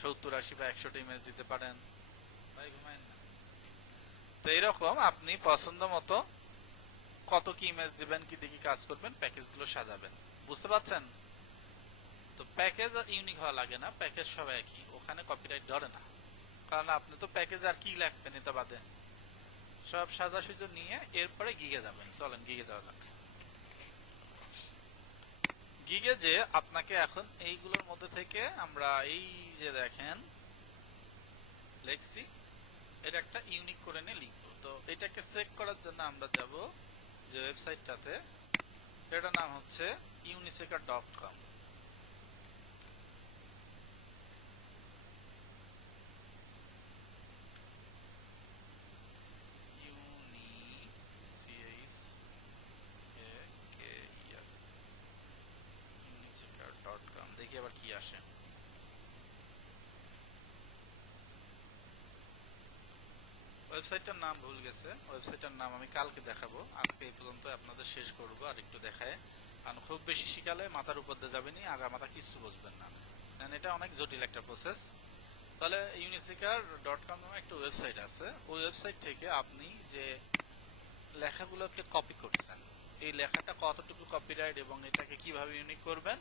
70, 80 বা 100টা ইমেজ দিতে পারেন। ভাই ঘুমায়েন না। তো এরকম আপনি পছন্দ মতো কত কি ইমেজ দিবেন, কি দেখি কাজ করবেন, প্যাকেজগুলো সাজাবেন। বুঝতে পারছেন? তো প্যাকেজ ইউনিক হওয়া লাগে না, প্যাকেজ সব একই, ওখানে কপিরাইট ধরে না। কারণ আপনি তো প্যাকেজ আর কি লিখবেন এটা বাদে, সব সাজাসুজো নিয়ে এরপরে গিগে যাবেন। চলেন গিগে যাওয়া যাক। গিগে যে আপনাকে এখন এইগুলোর মধ্যে থেকে আমরা এই যে দেখেন লেখছি, এটা একটা ইউনিক করে নিয়ে লিখবো। তো এটাকে চেক করার জন্য আমরা যাব যে ওয়েবসাইটটাতে, এটার নাম হচ্ছে unichecker.com। unichecker.com, দেখি আবার কি আসে। ওয়েবসাইটটার নাম ভুল গেছে, ওয়েবসাইটটার নাম আমি কালকে দেখাবো, আজকে এই পর্যন্ত আপনাদের শেষ করবো। আর একটু দেখায়, কারণ খুব বেশি শিখালে মাথার উপর দিয়ে যাবেনি, আগা মাথা কিচ্ছু বুঝবেন না, কারণ এটা অনেক জটিল একটা প্রসেস। তাহলে unichecker.com নামে একটা ওয়েবসাইট আছে, ওই ওয়েবসাইট থেকে আপনি যে লেখাগুলোকে কপি করছেন, এই লেখাটা কতটুকু কপিরাইট এবং এটাকে কিভাবে ইউনিক করবেন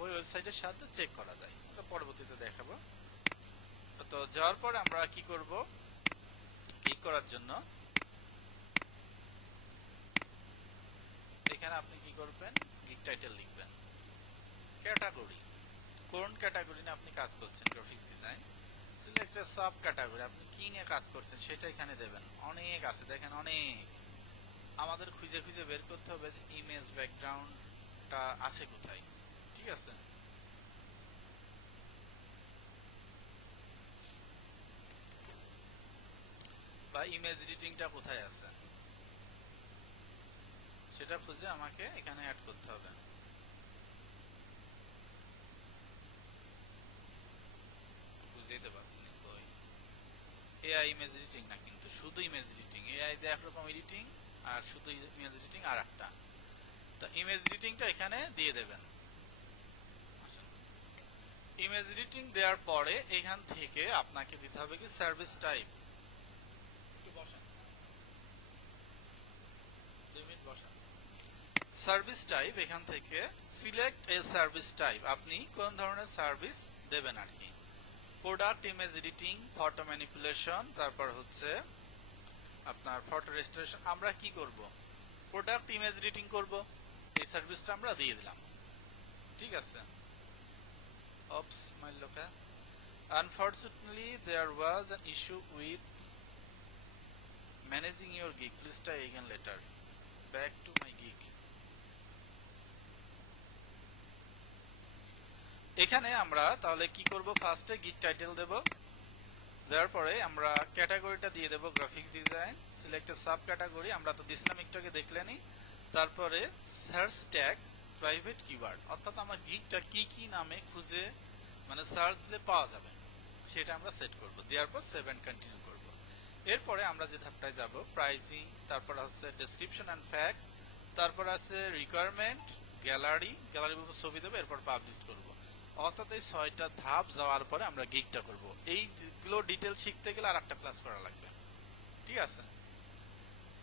ওই ওয়েবসাইটের সাথে চেক করা যায়, এটা পরবর্তীতে দেখাবো। তো যাওয়ার পরে আমরা কি করব, ক্লিক করার জন্য এখানে আপনি কি করবেন, গিগ টাইটেল লিখবেন, ক্যাটাগরি, কোন ক্যাটাগরি নিয়ে আপনি কাজ করছেন, graphics design, select a sub category, আপনি কি নিয়ে কাজ করছেন সেটা এখানে দেবেন। অনেক আছে দেখেন, অনেক, আমাদের খুঁজে খুঁজে বের করতে হবে যে ইমেজ ব্যাকগ্রাউন্ডটা আছে কোথায়, ঠিক আছে। বা ইমেজ এডিটিংটা কোথায় আছে সেটা খুঁজে আমাকে এখানে অ্যাড করতে হবে। বুঝতেই তো পারছি না কই, এআই ইমেজ এডিটিং না কিন্তু, শুধু ইমেজ এডিটিং, এআই দিয়ে একরকম এডিটিং আর শুধু ইমেজ এডিটিং আর একটা। তো ইমেজ এডিটিংটা এখানে দিয়ে দেবেন। ইমেজ এডিটিং দেওয়ার পরে এখান থেকে আপনাকে দিতে হবে কি সার্ভিস টাইপ, একটু বসান, 2 মিনিট বসান। সার্ভিস টাইপ এখান থেকে সিলেক্ট এ সার্ভিস টাইপ, আপনি কোন ধরনের সার্ভিস দেবেন আর কি। Product image editing, photo manipulation, তারপর হচ্ছে আপনার ফটো রেস্টোরেশন। আমরা কি করব, প্রোডাক্ট ইমেজ এডিটিং করব, এই সার্ভিসটা আমরা দিয়ে দিলাম, ঠিক আছে। Oops, my loca. Unfortunately, there was an issue with managing your gig. Please try again later. Back to my gig. এখানে আমরা তাহলে কি করব, ফার্স্টে গিগ টাইটেল দেব, দেওয়ার পরে আমরা ক্যাটাগরিটা দিয়ে দেব graphics design, select a subcategory, আমরা তো দিছিলাম একটু আগে দেখলেনই। তারপরে সার্চ ট্যাগ প্রাইভেট কিওয়ার্ড, অর্থাৎ আমার গিগটা কি কি নামে খুঁজে মানে সার্চ দিলে পাওয়া যাবে সেটা আমরা সেট করব। দেওয়ার পর সেভ এন্ড কন্টিনিউ করব। এরপরে আমরা যে ধাপটায় যাব, প্রাইসিং, তারপর আছে ডেসক্রিপশন এন্ড ফ্যাক্ট, তারপর আছে রিকোয়ারমেন্ট, গ্যালারি, গ্যালারি বলতে ছবি দেবো, এরপর পাবলিশ করব। অর্থাৎ এই 6টা ধাপ যাওয়ার পরে আমরা গিগটা করব। এইগুলো ডিটেল শিখতে গেলে আর একটা ক্লাস করা লাগবে, ঠিক আছে।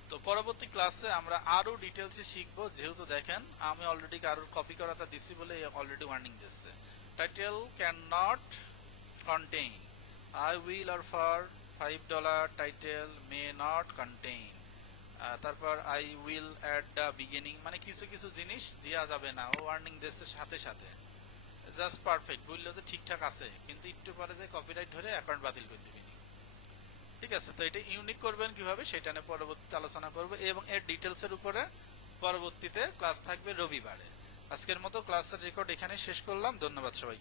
তো পরবর্তী ক্লাসে আমরা আরো ডিটেলসে শিখবো, যেহেতু দেখেন আমি অলরেডি কারোর কপি করাটা দিছি বলে অলরেডি ওয়ার্নিং দিচ্ছে। Title can not contain, I will or for $5 title may not contain, তারপর I will at the beginning, মানে কিছু কিছু জিনিস দেওয়া যাবে না, ও ওয়ার্নিং দিচ্ছে সাথে সাথে। জাস্ট পারফেক্ট বললে যে ঠিকঠাক আছে, কিন্তু একটু পরে যে কপিরাইট ধরে অ্যাকাউন্ট বাতিল করে দিবেন, ঠিক আছে। তো এটা ইউনিক করবেন কিভাবে সেটা নিয়ে পরবর্তীতে আলোচনা করব, এবং এর ডিটেলস এর উপরে পরবর্তীতে ক্লাস থাকবে রবিবারে। আজকের মতো ক্লাসের রেকর্ড এখানে শেষ করলাম, ধন্যবাদ সবাই।